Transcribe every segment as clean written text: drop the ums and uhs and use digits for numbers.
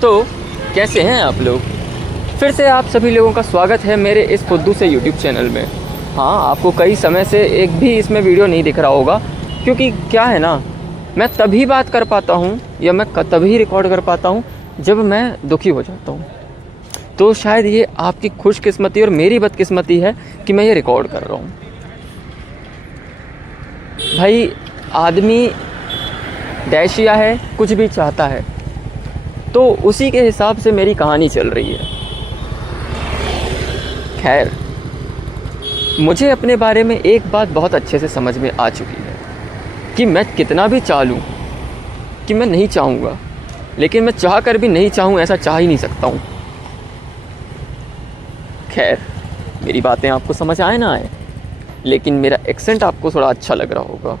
तो कैसे हैं आप लोग। फिर से आप सभी लोगों का स्वागत है मेरे इस फुद्दू से यूट्यूब चैनल में। हाँ, आपको कई समय से एक भी इसमें वीडियो नहीं दिख रहा होगा, क्योंकि क्या है ना, मैं तभी बात कर पाता हूँ या मैं तभी रिकॉर्ड कर पाता हूँ जब मैं दुखी हो जाता हूँ। तो शायद ये आपकी खुशकिस्मती और मेरी बदकिस्मती है कि मैं ये रिकॉर्ड कर रहा हूँ। भाई, आदमी डैशिया है, कुछ भी चाहता है, तो उसी के हिसाब से मेरी कहानी चल रही है। खैर, मुझे अपने बारे में एक बात बहुत अच्छे से समझ में आ चुकी है कि मैं कितना भी चाह लूँ कि मैं नहीं चाहूँगा, लेकिन मैं चाह कर भी नहीं चाहूँ ऐसा चाह ही नहीं सकता हूँ। खैर, मेरी बातें आपको समझ आए ना आए, लेकिन मेरा एक्सेंट आपको थोड़ा अच्छा लग रहा होगा।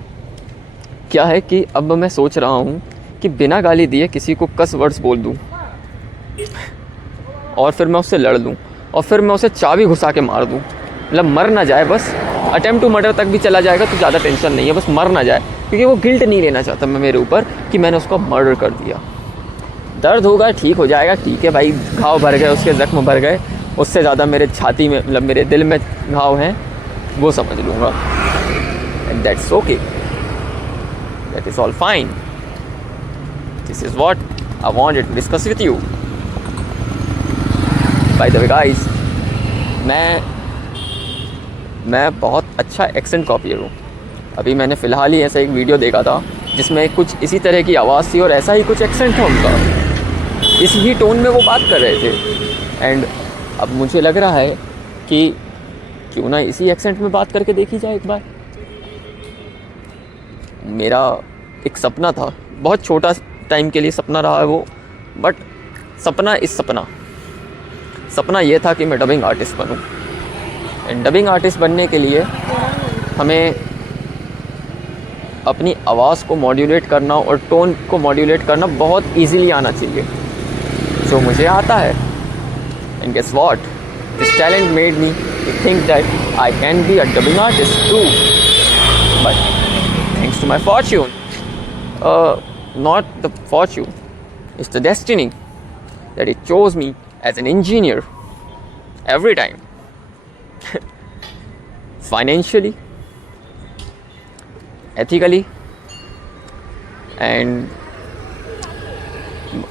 क्या है कि अब मैं सोच रहा हूँ कि बिना गाली दिए किसी को कस वर्ड्स बोल दूँ और फिर मैं उससे लड़ लूँ और फिर मैं उसे चाबी घुसा के मार दूँ। मतलब मर ना जाए, बस अटेम्प्ट टू मर्डर तक भी चला जाएगा तो ज़्यादा टेंशन नहीं है, बस मर ना जाए, क्योंकि वो गिल्ट नहीं लेना चाहता मैं मेरे ऊपर कि मैंने उसको मर्डर कर दिया। दर्द होगा, ठीक हो जाएगा, ठीक है भाई, घाव भर गए, उसके ज़ख्म भर गए, उससे ज़्यादा मेरे छाती में, मतलब मेरे दिल में घाव हैं, वो समझ लूँगा। And that's okay, that is all fine. This is what I wanted to discuss with you. By the way guys, मैं बहुत अच्छा एक्सेंट कॉपियर हूँ। अभी मैंने फ़िलहाल ही ऐसा एक वीडियो देखा था जिसमें कुछ इसी तरह की आवाज़ थी और ऐसा ही कुछ एक्सेंट था उनका, इस ही टोन में वो बात कर रहे थे। एंड अब मुझे लग रहा है कि क्यों ना इसी एक्सेंट में बात करके देखी जाए एक बार। मेरा एक सपना था, बहुत छोटा टाइम के लिए सपना रहा है वो, बट सपना ये था कि मैं डबिंग आर्टिस्ट बनूं। एंड डबिंग आर्टिस्ट बनने के लिए हमें अपनी आवाज़ को मॉड्यूलेट करना और टोन को मॉड्यूलेट करना बहुत इजीली आना चाहिए, जो मुझे आता है। And guess what, this talent made me to think that I can be a dubbing artist too, but thanks to my fortune, not the fortune, it's the destiny that it chose me as an engineer every time. Financially, ethically, and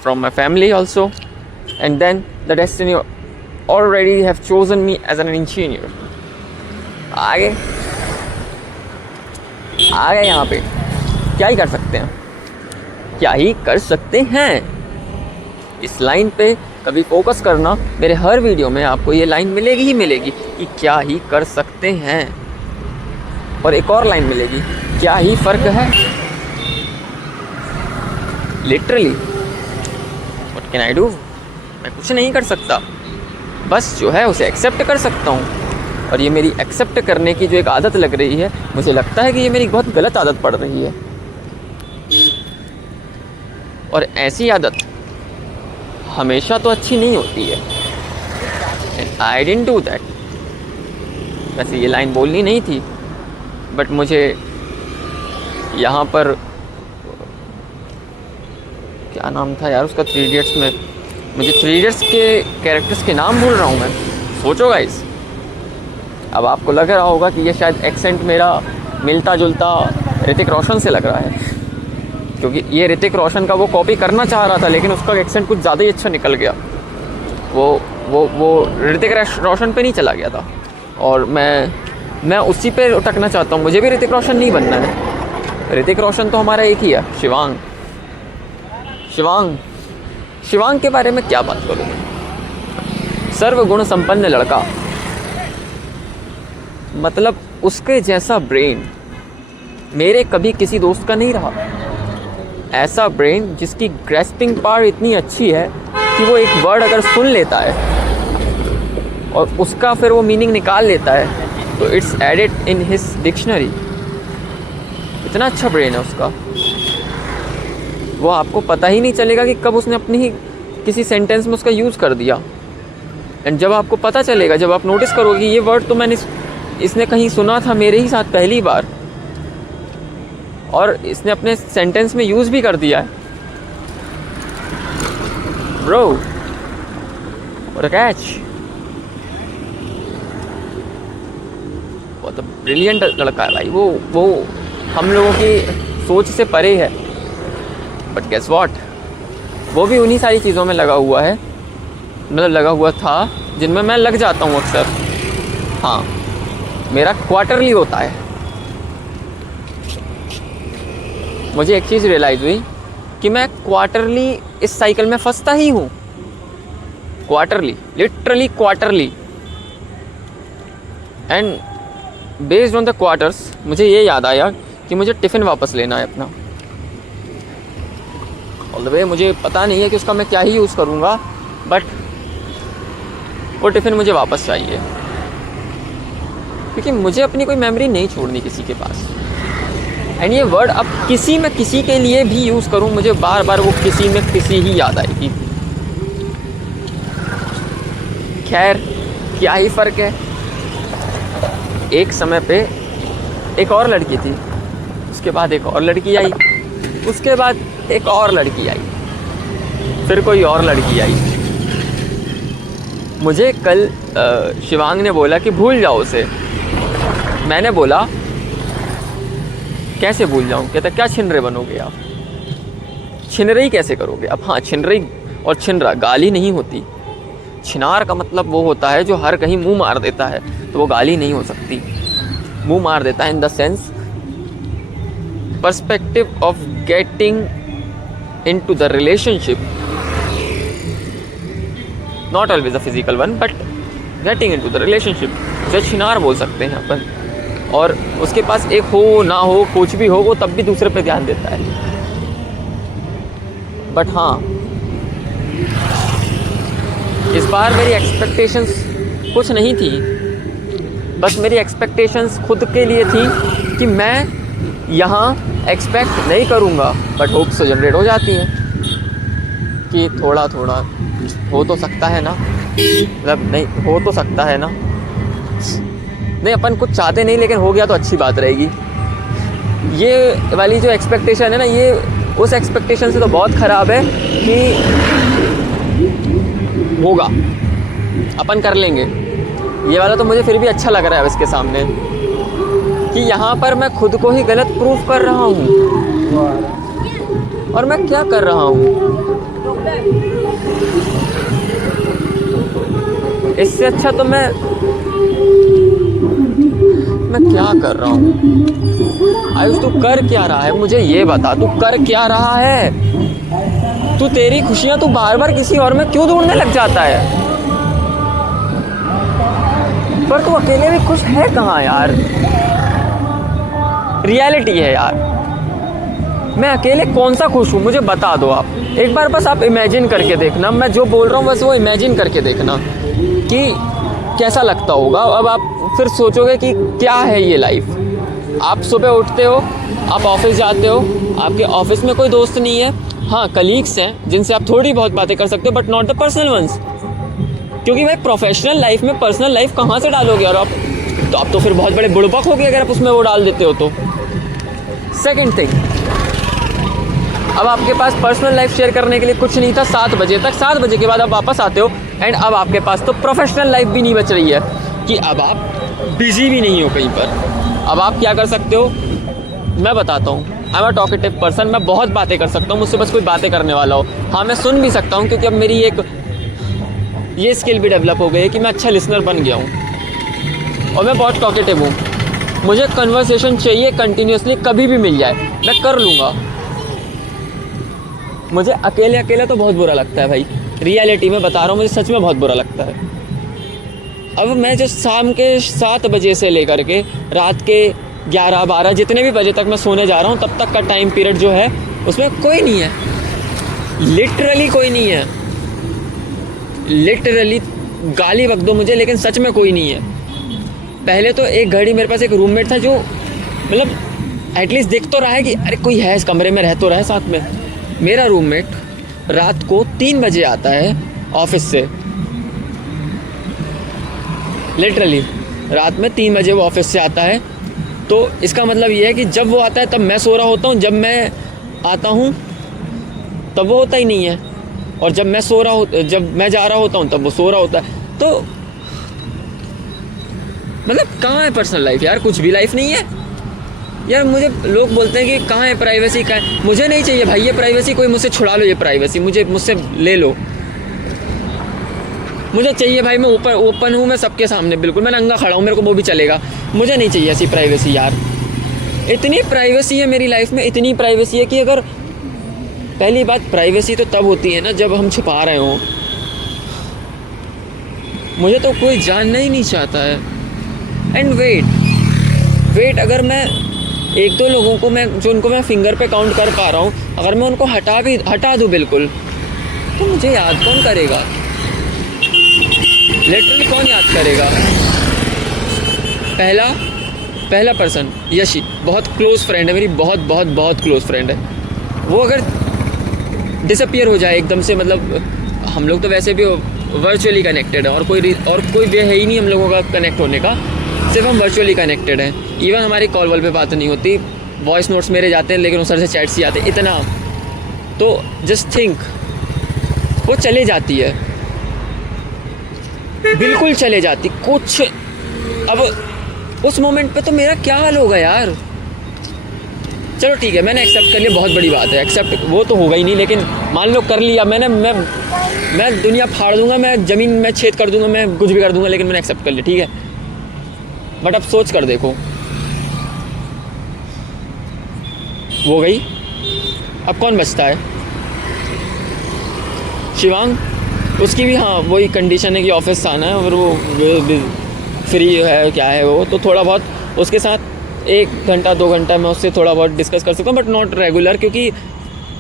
from my family also, and then the destiny already have chosen me as an engineer. आगे यहाँ पे क्या ही कर सकते हैं, क्या ही कर सकते हैं। इस लाइन पे कभी फोकस करना, मेरे हर वीडियो में आपको ये लाइन मिलेगी ही मिलेगी कि क्या ही कर सकते हैं, और एक और लाइन मिलेगी, क्या ही फ़र्क है। Literally what can I do, मैं कुछ नहीं कर सकता, बस जो है उसे एक्सेप्ट कर सकता हूँ। और ये मेरी एक्सेप्ट करने की जो एक आदत लग रही है, मुझे लगता है कि ये मेरी बहुत गलत आदत पड़ रही है, और ऐसी आदत हमेशा तो अच्छी नहीं होती है। And I didn't do that. वैसे ये लाइन बोलनी नहीं थी, बट मुझे यहाँ पर, क्या नाम था यार उसका, 3 इडियट्स में, मुझे 3 इडियट्स के कैरेक्टर्स के नाम भूल रहा हूँ मैं। सोचो गाइस, अब आपको लग रहा होगा कि ये शायद एक्सेंट मेरा मिलता जुलता ऋतिक रोशन से लग रहा है, क्योंकि ये ऋतिक रोशन का वो कॉपी करना चाह रहा था, लेकिन उसका एक्सेंट कुछ ज़्यादा ही अच्छा निकल गया। वो ऋतिक रोशन पे नहीं चला गया था, और मैं उसी पे अटकना चाहता हूँ। मुझे भी ऋतिक रोशन नहीं बनना है। ऋतिक रोशन तो हमारा एक ही है, शिवांग के बारे में क्या बात करूँ मैं। सर्वगुण संपन्न लड़का, मतलब उसके जैसा ब्रेन मेरे कभी किसी दोस्त का नहीं रहा। ऐसा ब्रेन जिसकी ग्रेस्पिंग पावर इतनी अच्छी है कि वो एक वर्ड अगर सुन लेता है और उसका फिर वो मीनिंग निकाल लेता है, तो it's added in his dictionary. इतना अच्छा ब्रेन है उसका, वो आपको पता ही नहीं चलेगा कि कब उसने अपनी ही किसी सेंटेंस में उसका यूज़ कर दिया। एंड जब आपको पता चलेगा, जब आप नोटिस करोगे कि ये वर्ड तो मैंने इसने कहीं सुना था मेरे ही साथ पहली बार, और इसने अपने सेंटेंस में यूज़ भी कर दिया है, ब्रो, व्हाट अ कैच। बहुत ब्रिलियंट लड़का है भाई वो हम लोगों की सोच से परे है। बट गेस व्हाट, वो भी उन्हीं सारी चीज़ों में लगा हुआ है, मतलब लगा हुआ था जिनमें मैं लग जाता हूँ अक्सर। हाँ, मेरा क्वार्टरली होता है। मुझे एक चीज़ रियलाइज़ हुई कि मैं क्वार्टरली इस साइकिल में फंसता ही हूँ। Quarterly, literally quarterly. And based on the quarters मुझे ये याद आया कि मुझे टिफ़िन वापस लेना है अपना। ऑल द वे मुझे पता नहीं है कि उसका मैं क्या ही यूज़ करूँगा, बट वो टिफ़िन मुझे वापस चाहिए, क्योंकि मुझे अपनी कोई मेमोरी नहीं छोड़नी किसी के पास। एंड ये वर्ड अब किसी में किसी के लिए भी यूज़ करूँ, मुझे बार बार वो किसी में किसी ही याद आएगी। खैर, क्या ही फ़र्क है। एक समय पे एक और लड़की थी, उसके बाद एक और लड़की आई, उसके बाद एक और लड़की आई, फिर कोई और लड़की आई। मुझे कल शिवांग ने बोला कि भूल जाओ उसे। मैंने बोला कैसे भूल जाऊँ? कहता क्या छिनरे बनोगे आप? छिनरे ही कैसे करोगे? अब हाँ, छिनरे और छिनरा गाली नहीं होती। छिनार का मतलब वो होता है जो हर कहीं मुंह मार देता है, तो वो गाली नहीं हो सकती। मुंह मार देता है in the sense perspective of getting into the relationship, not always a physical one, but getting into the relationship, उसे छिनार बोल सकते हैं अपन। और उसके पास एक हो ना हो, कुछ भी हो, वो तब भी दूसरे पे ध्यान देता है। बट हाँ, इस बार मेरी एक्सपेक्टेशंस कुछ नहीं थी, बस मेरी एक्सपेक्टेशंस खुद के लिए थी कि मैं यहाँ एक्सपेक्ट नहीं करूँगा, बट होप्स तो जनरेट हो जाती हैं कि थोड़ा थोड़ा हो तो सकता है ना, मतलब नहीं हो तो सकता है ना। नहीं, अपन कुछ चाहते नहीं, लेकिन हो गया तो अच्छी बात रहेगी। ये वाली जो एक्सपेक्टेशन है ना, ये उस एक्सपेक्टेशन से तो बहुत ख़राब है कि होगा, अपन कर लेंगे। ये वाला तो मुझे फिर भी अच्छा लग रहा है इसके सामने, कि यहाँ पर मैं खुद को ही गलत प्रूफ कर रहा हूँ। और मैं क्या कर रहा हूँ? इससे अच्छा तो मैं क्या कर रहा हूँ? आयुष, तू कर क्या रहा है? मुझे ये बता, तू कर क्या रहा है? तू तेरी खुशियाँ तू बार बार किसी और में क्यों ढूंढने लग जाता है? पर तू अकेले भी खुश है कहाँ यार? रियलिटी है यार, मैं अकेले कौन सा खुश हूँ? मुझे बता दो आप एक बार, बस आप इमेजिन करके देखना। मैं जो बोल रहा हूँ बस वो इमेजिन करके देखना कि कैसा लगता होगा। अब आप फिर सोचोगे कि क्या है ये लाइफ। आप सुबह उठते हो, आप ऑफिस जाते हो, आपके ऑफिस में कोई दोस्त नहीं है। हाँ, कलीग्स हैं जिनसे आप थोड़ी बहुत बातें कर सकते हो, but not the personal ones, क्योंकि भाई प्रोफेशनल लाइफ में पर्सनल लाइफ कहाँ से डालोगे? और आप तो फिर बहुत बड़े बुड़बक हो गए अगर आप उसमें वो डाल देते हो तो। सेकेंड थिंग, अब आपके पास पर्सनल लाइफ शेयर करने के लिए कुछ नहीं था 7 बजे तक। 7 बजे के बाद आप वापस आते हो, एंड अब आपके पास तो प्रोफेशनल लाइफ भी नहीं बच रही है कि अब आप बिजी भी नहीं हो कहीं पर। अब आप क्या कर सकते हो? मैं बताता हूँ। I am a talkative person, मैं बहुत बातें कर सकता हूँ, मुझसे बस कोई बातें करने वाला हो। हाँ, मैं सुन भी सकता हूँ, क्योंकि अब मेरी एक ये स्किल भी डेवलप हो गई है कि मैं अच्छा लिसनर बन गया हूँ। और मैं बहुत टॉकेटिव हूँ, मुझे कन्वर्सेशन चाहिए कंटिन्यूसली, कभी भी मिल जाए मैं कर लूँगा। मुझे अकेले अकेले तो बहुत बुरा लगता है भाई, रियलिटी में बता रहा हूँ, मुझे सच में बहुत बुरा लगता है। अब मैं जो शाम के 7 बजे से लेकर के रात के 11-12 जितने भी बजे तक मैं सोने जा रहा हूँ, तब तक का टाइम पीरियड जो है उसमें कोई नहीं है, लिटरली कोई नहीं है। लिटरली गाली बक दो मुझे, लेकिन सच में कोई नहीं है। पहले तो एक घड़ी मेरे पास एक रूममेट था जो मतलब एटलीस्ट दिख तो रहा है कि अरे कोई है इस कमरे में, रह तो रहा है साथ में। मेरा रूममेट रात को 3 बजे आता है ऑफिस से, लिटरली रात में 3 बजे वो ऑफिस से आता है। तो इसका मतलब ये है कि जब वो आता है तब मैं सो रहा होता हूँ, जब मैं आता हूँ तब वो होता ही नहीं है। और जब मैं जब मैं जा रहा होता हूँ तब वो सो रहा होता है। तो मतलब कहाँ है पर्सनल लाइफ यार? कुछ भी लाइफ नहीं है यार। मुझे लोग बोलते हैं कि कहाँ है प्राइवेसी, कहाँ है? मुझे नहीं चाहिए भाई ये प्राइवेसी। कोई मुझसे छुड़ा लो ये प्राइवेसी, मुझसे ले लो। मुझे चाहिए भाई मैं ओपन हूँ, मैं सबके सामने बिल्कुल, मैं नंगा खड़ा हूँ, मेरे को वो भी चलेगा। मुझे नहीं चाहिए ऐसी प्राइवेसी यार। इतनी प्राइवेसी है मेरी लाइफ में, इतनी प्राइवेसी है कि अगर पहली बात प्राइवेसी तो तब होती है ना जब हम छुपा रहे हों। मुझे तो कोई जानना ही नहीं चाहता है। एंड वेट अगर मैं एक दो लोगों को जो उनको मैं फिंगर पे काउंट कर पा रहा हूँ, अगर मैं उनको हटा दूँ बिल्कुल, तो मुझे याद कौन करेगा? लिटरली कौन याद करेगा? पहला पर्सन यशी, बहुत क्लोज फ्रेंड है मेरी, बहुत क्लोज फ्रेंड है। वो अगर डिसअपियर हो जाए एकदम से, मतलब हम लोग तो वैसे भी वर्चुअली कनेक्टेड है और कोई वे है ही नहीं हम लोगों का कनेक्ट होने का, सिर्फ हम वर्चुअली कनेक्टेड हैं। इवन हमारी कॉल वॉल पे बात नहीं होती, वॉइस नोट्स मेरे जाते हैं लेकिन उस तरह से चैट्स ही आते हैं, इतना। तो जस्ट थिंक, वो चले जाती है, बिल्कुल चले जाती। कुछ अब उस मोमेंट पे तो मेरा क्या हाल होगा यार? चलो ठीक है, मैंने एक्सेप्ट कर लिया, बहुत बड़ी बात है। एक्सेप्ट वो तो होगा ही नहीं, लेकिन मान लो कर लिया मैंने, मैं दुनिया फाड़ दूंगा, मैं ज़मीन में छेद कर दूंगा, मैं कुछ भी कर दूंगा, लेकिन मैंने एक्सेप्ट कर लिया, ठीक है। बट अब सोच कर देखो, वो गई, अब कौन बचता है? शिवांग, उसकी भी हाँ वही कंडीशन है कि ऑफिस आना है, और वो फ्री है क्या है वो, तो थोड़ा बहुत उसके साथ 1 घंटा 2 घंटा मैं उससे थोड़ा बहुत डिस्कस कर सकता हूँ, बट नॉट रेगुलर, क्योंकि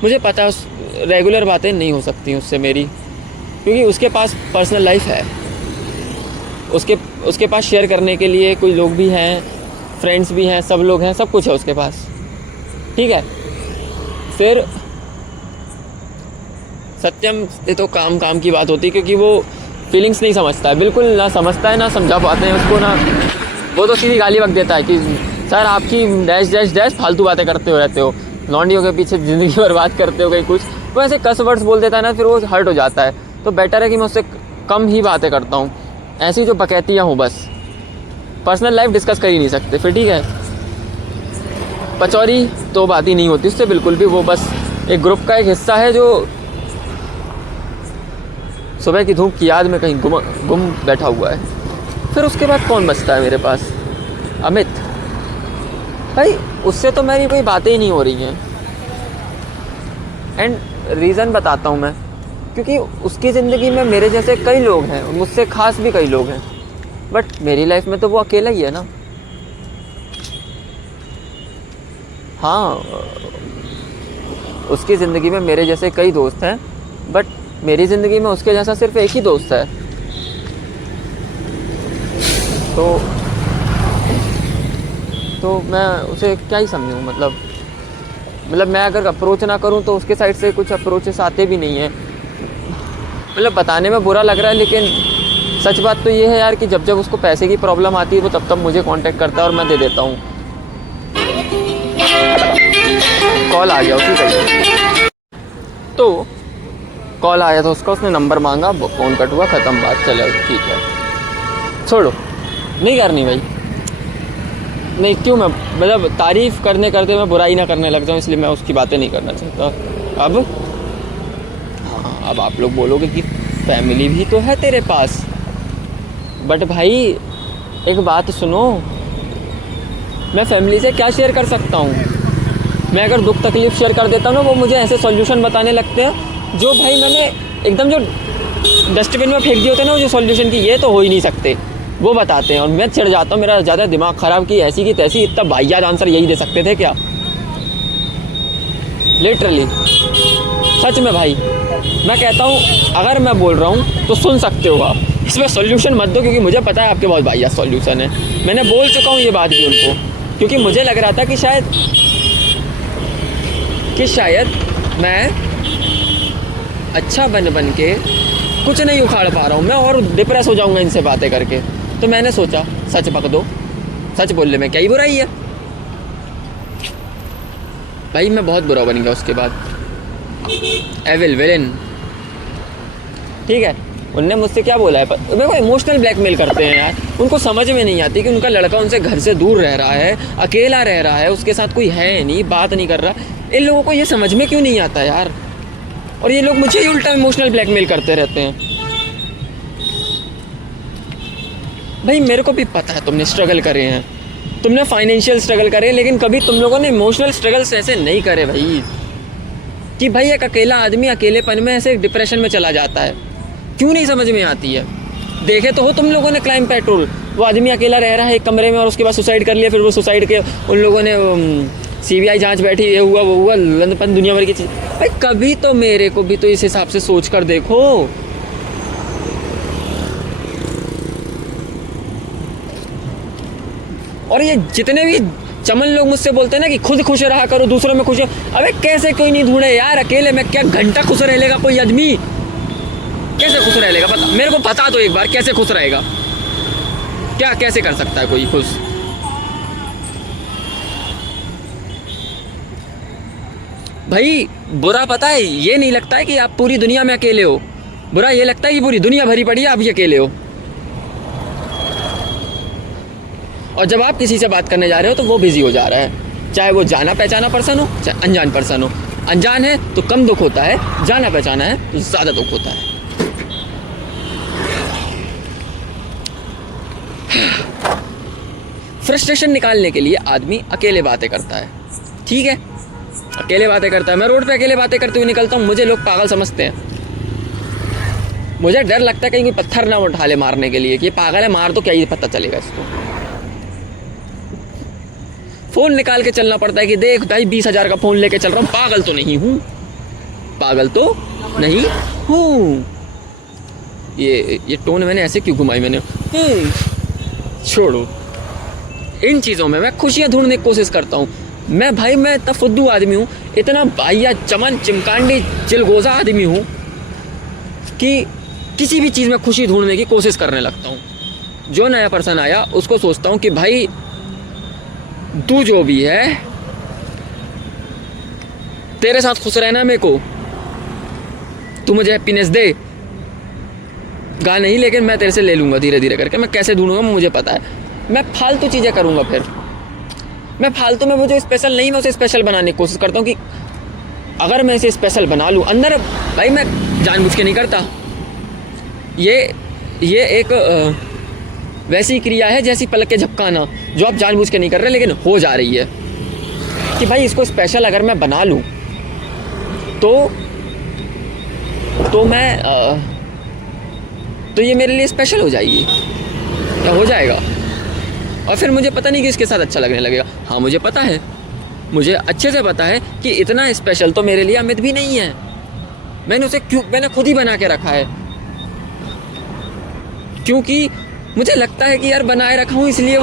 मुझे पता है रेगुलर बातें नहीं हो सकती उससे मेरी, क्योंकि उसके पास पर्सनल लाइफ है, उसके पास शेयर करने के लिए कोई लोग भी हैं, फ्रेंड्स भी हैं, सब लोग हैं, सब कुछ है उसके पास, ठीक है। फिर सत्यम ये तो काम की बात होती है, क्योंकि वो फीलिंग्स नहीं समझता है, बिल्कुल ना समझता है, ना समझा पाते हैं उसको, ना वो तो सीधी गाली बक देता है कि सर आपकी डैश फालतू बातें करते हो रहते हो, लॉन्डियों के पीछे ज़िंदगी बर्बाद करते हो कहीं कुछ। वो ऐसे कस वर्ड्स बोल देता है ना, फिर वो हर्ट हो जाता है। तो बेटर है कि मैं उससे कम ही बातें करता हूँ, ऐसी जो बकैतियाँ हूँ बस। पर्सनल लाइफ डिस्कस कर ही नहीं सकते फिर, ठीक है। पचौरी तो बात ही नहीं होती उससे बिल्कुल भी, वो बस एक ग्रुप का एक हिस्सा है जो सुबह की धूप की याद में कहीं गुम बैठा हुआ है। फिर उसके बाद कौन बचता है मेरे पास? अमित भाई, उससे तो मेरी कोई बातें ही नहीं हो रही हैं। एंड रीज़न बताता हूँ मैं, क्योंकि उसकी ज़िंदगी में मेरे जैसे कई लोग हैं, मुझसे ख़ास भी कई लोग हैं, बट मेरी लाइफ में तो वो अकेला ही है ना। हाँ, उसकी ज़िंदगी में मेरे जैसे कई दोस्त हैं, बट मेरी ज़िंदगी में उसके जैसा सिर्फ एक ही दोस्त है। तो मैं उसे क्या ही समझूं, मतलब मैं अगर अप्रोच ना करूं तो उसके साइड से कुछ अप्रोचेस आते भी नहीं हैं। मतलब बताने में बुरा लग रहा है, लेकिन सच बात तो ये है यार कि जब उसको पैसे की प्रॉब्लम आती है वो तब मुझे कांटेक्ट करता है और मैं दे देता हूँ। कॉल आ गया उसी का, तो कॉल आया था उसका, उसने नंबर मांगा, फ़ोन कट हुआ, ख़त्म बात, चलो ठीक है, छोड़ो, नहीं करनी भाई। नहीं, क्यों मैं मतलब तारीफ़ करते मैं बुराई ना करने लग जाऊँ, इसलिए मैं उसकी बातें नहीं करना चाहता। अब हाँ, अब आप लोग बोलोगे कि फैमिली भी तो है तेरे पास, बट भाई एक बात सुनो, मैं फैमिली से क्या शेयर कर सकता हूँ? मैं अगर दुख तकलीफ़ शेयर कर देता हूँ ना, वो मुझे ऐसे सॉल्यूशन बताने लगते हैं जो भाई मैंने एकदम जो डस्टबिन में फेंक दिए होते हैं ना, वो जो सॉल्यूशन की ये तो हो ही नहीं सकते, वो बताते हैं, और मैं चिढ़ जाता हूँ, मेरा ज़्यादा दिमाग ख़राब कि ऐसी की तैसी, इतना वाहियात आंसर यही दे सकते थे क्या? लिटरली सच में भाई, मैं कहता हूँ अगर मैं बोल रहा हूँ तो सुन सकते हो आप, इसमें सॉल्यूशन मत दो, क्योंकि मुझे पता है आपके बहुत वाहियात सॉल्यूशन है। मैंने बोल चुका हूँ ये बात भी उनको, क्योंकि मुझे लग रहा था कि शायद मैं अच्छा बन के कुछ नहीं उखाड़ पा रहा हूँ मैं, और डिप्रेस हो जाऊँगा इनसे बातें करके। तो मैंने सोचा सच पक दो, सच बोलने में क्या ही बुराई है भाई। मैं बहुत बुरा बन गया उसके बाद, एविल विलेन, ठीक है, उनने मुझसे क्या बोला है, मेरे को इमोशनल ब्लैकमेल करते हैं यार। उनको समझ में नहीं आती कि उनका लड़का उनसे घर से दूर रह रहा है, अकेला रह रहा है, उसके साथ कोई है नहीं, बात नहीं कर रहा। इन लोगों को ये समझ में क्यों नहीं आता यार, और ये लोग मुझे ही उल्टा इमोशनल ब्लैकमेल करते रहते हैं। भाई मेरे को भी पता है तुमने स्ट्रगल करे हैं, तुमने फाइनेंशियल स्ट्रगल करे, लेकिन कभी तुम लोगों ने इमोशनल स्ट्रगल्स ऐसे नहीं करे भाई, कि भाई एक अकेला आदमी अकेलेपन में ऐसे डिप्रेशन में चला जाता है। क्यों नहीं समझ में आती है? देखे तो हो तुम लोगों ने क्राइम पेट्रोल, वो आदमी अकेला रह रहा है एक कमरे में और उसके बाद सुसाइड कर लिया, फिर वो सुसाइड के उन लोगों ने CBI जांच बैठी, ये हुआ वो हुआ, लंदपन दुनिया भर की चीज़। भाई कभी तो मेरे को भी तो इस हिसाब से सोच कर देखो। और ये जितने भी चमन लोग मुझसे बोलते हैं ना कि खुद खुश रहा करो, दूसरों में खुश हो, अबे कैसे कोई नहीं ढूंढे यार, अकेले में क्या घंटा खुश रह लेगा कोई आदमी? कैसे खुश रह लेगा? मेरे को बता दो एक बार, कैसे खुश रहेगा? क्या कैसे कर सकता है कोई खुश? भाई बुरा पता है, ये नहीं लगता है कि आप पूरी दुनिया में अकेले हो, बुरा ये लगता है कि पूरी दुनिया भरी पड़ी है, आप ही अकेले हो। और जब आप किसी से बात करने जा रहे हो तो वो बिजी हो जा रहा है, चाहे वो जाना पहचाना पर्सन हो चाहे अनजान पर्सन हो। अनजान है तो कम दुख होता है, जाना पहचाना है तो ज़्यादा दुख होता है। फ्रस्ट्रेशन निकालने के लिए आदमी अकेले बातें करता है, ठीक है, अकेले बातें करता है। मैं रोड पे अकेले बातें करते हुए निकलता हूँ, मुझे लोग पागल समझते हैं। मुझे डर लगता है कहीं कोई पत्थर ना उठा ले मारने के लिए कि ये पागल है, मार तो क्या ही पता चलेगा इसको। फ़ोन निकाल के चलना पड़ता है कि देख भाई 20,000 का फ़ोन लेके चल रहा हूँ, पागल तो नहीं हूँ, पागल तो नहीं हूँ। ये टोन मैंने ऐसे क्यों घुमाई मैंने? छोड़ो, इन चीज़ों में मैं खुशियाँ ढूंढने की कोशिश करता हूँ। मैं इतना फुद्दू आदमी हूँ, इतना बाहिया चमन चिमकांडी चिलगोजा आदमी हूँ कि किसी भी चीज़ में खुशी ढूंढने की कोशिश करने लगता हूँ। जो नया पर्सन आया उसको सोचता हूँ कि भाई तू जो भी है, तेरे साथ खुश रहना, मेरे को तू मुझे हैप्पीनेस दे, गा नहीं, लेकिन मैं तेरे से ले लूँगा धीरे धीरे करके। मैं कैसे ढूंढूंगा मुझे पता है, मैं फालतू चीज़ें करूँगा, फिर मैं फालतू में वो जो स्पेशल नहीं, मैं उसे स्पेशल बनाने की कोशिश करता हूँ कि अगर मैं इसे स्पेशल बना लूँ अंदर, भाई मैं जानबूझ के नहीं करता। ये एक वैसी क्रिया है जैसी पलक के झपकाना, जो आप जानबूझ के नहीं कर रहे लेकिन हो जा रही है कि भाई इसको स्पेशल अगर मैं बना लूँ तो मैं तो ये मेरे लिए स्पेशल हो जाएगी, क्या हो जाएगा, और फिर मुझे पता नहीं कि इसके साथ अच्छा लगने लगेगा। हाँ मुझे पता है, मुझे अच्छे से पता है कि इतना स्पेशल तो मेरे लिए अमित भी नहीं है। मैंने खुद ही बना के रखा है, क्योंकि मुझे लगता है कि यार बनाए रखा हूँ इसलिए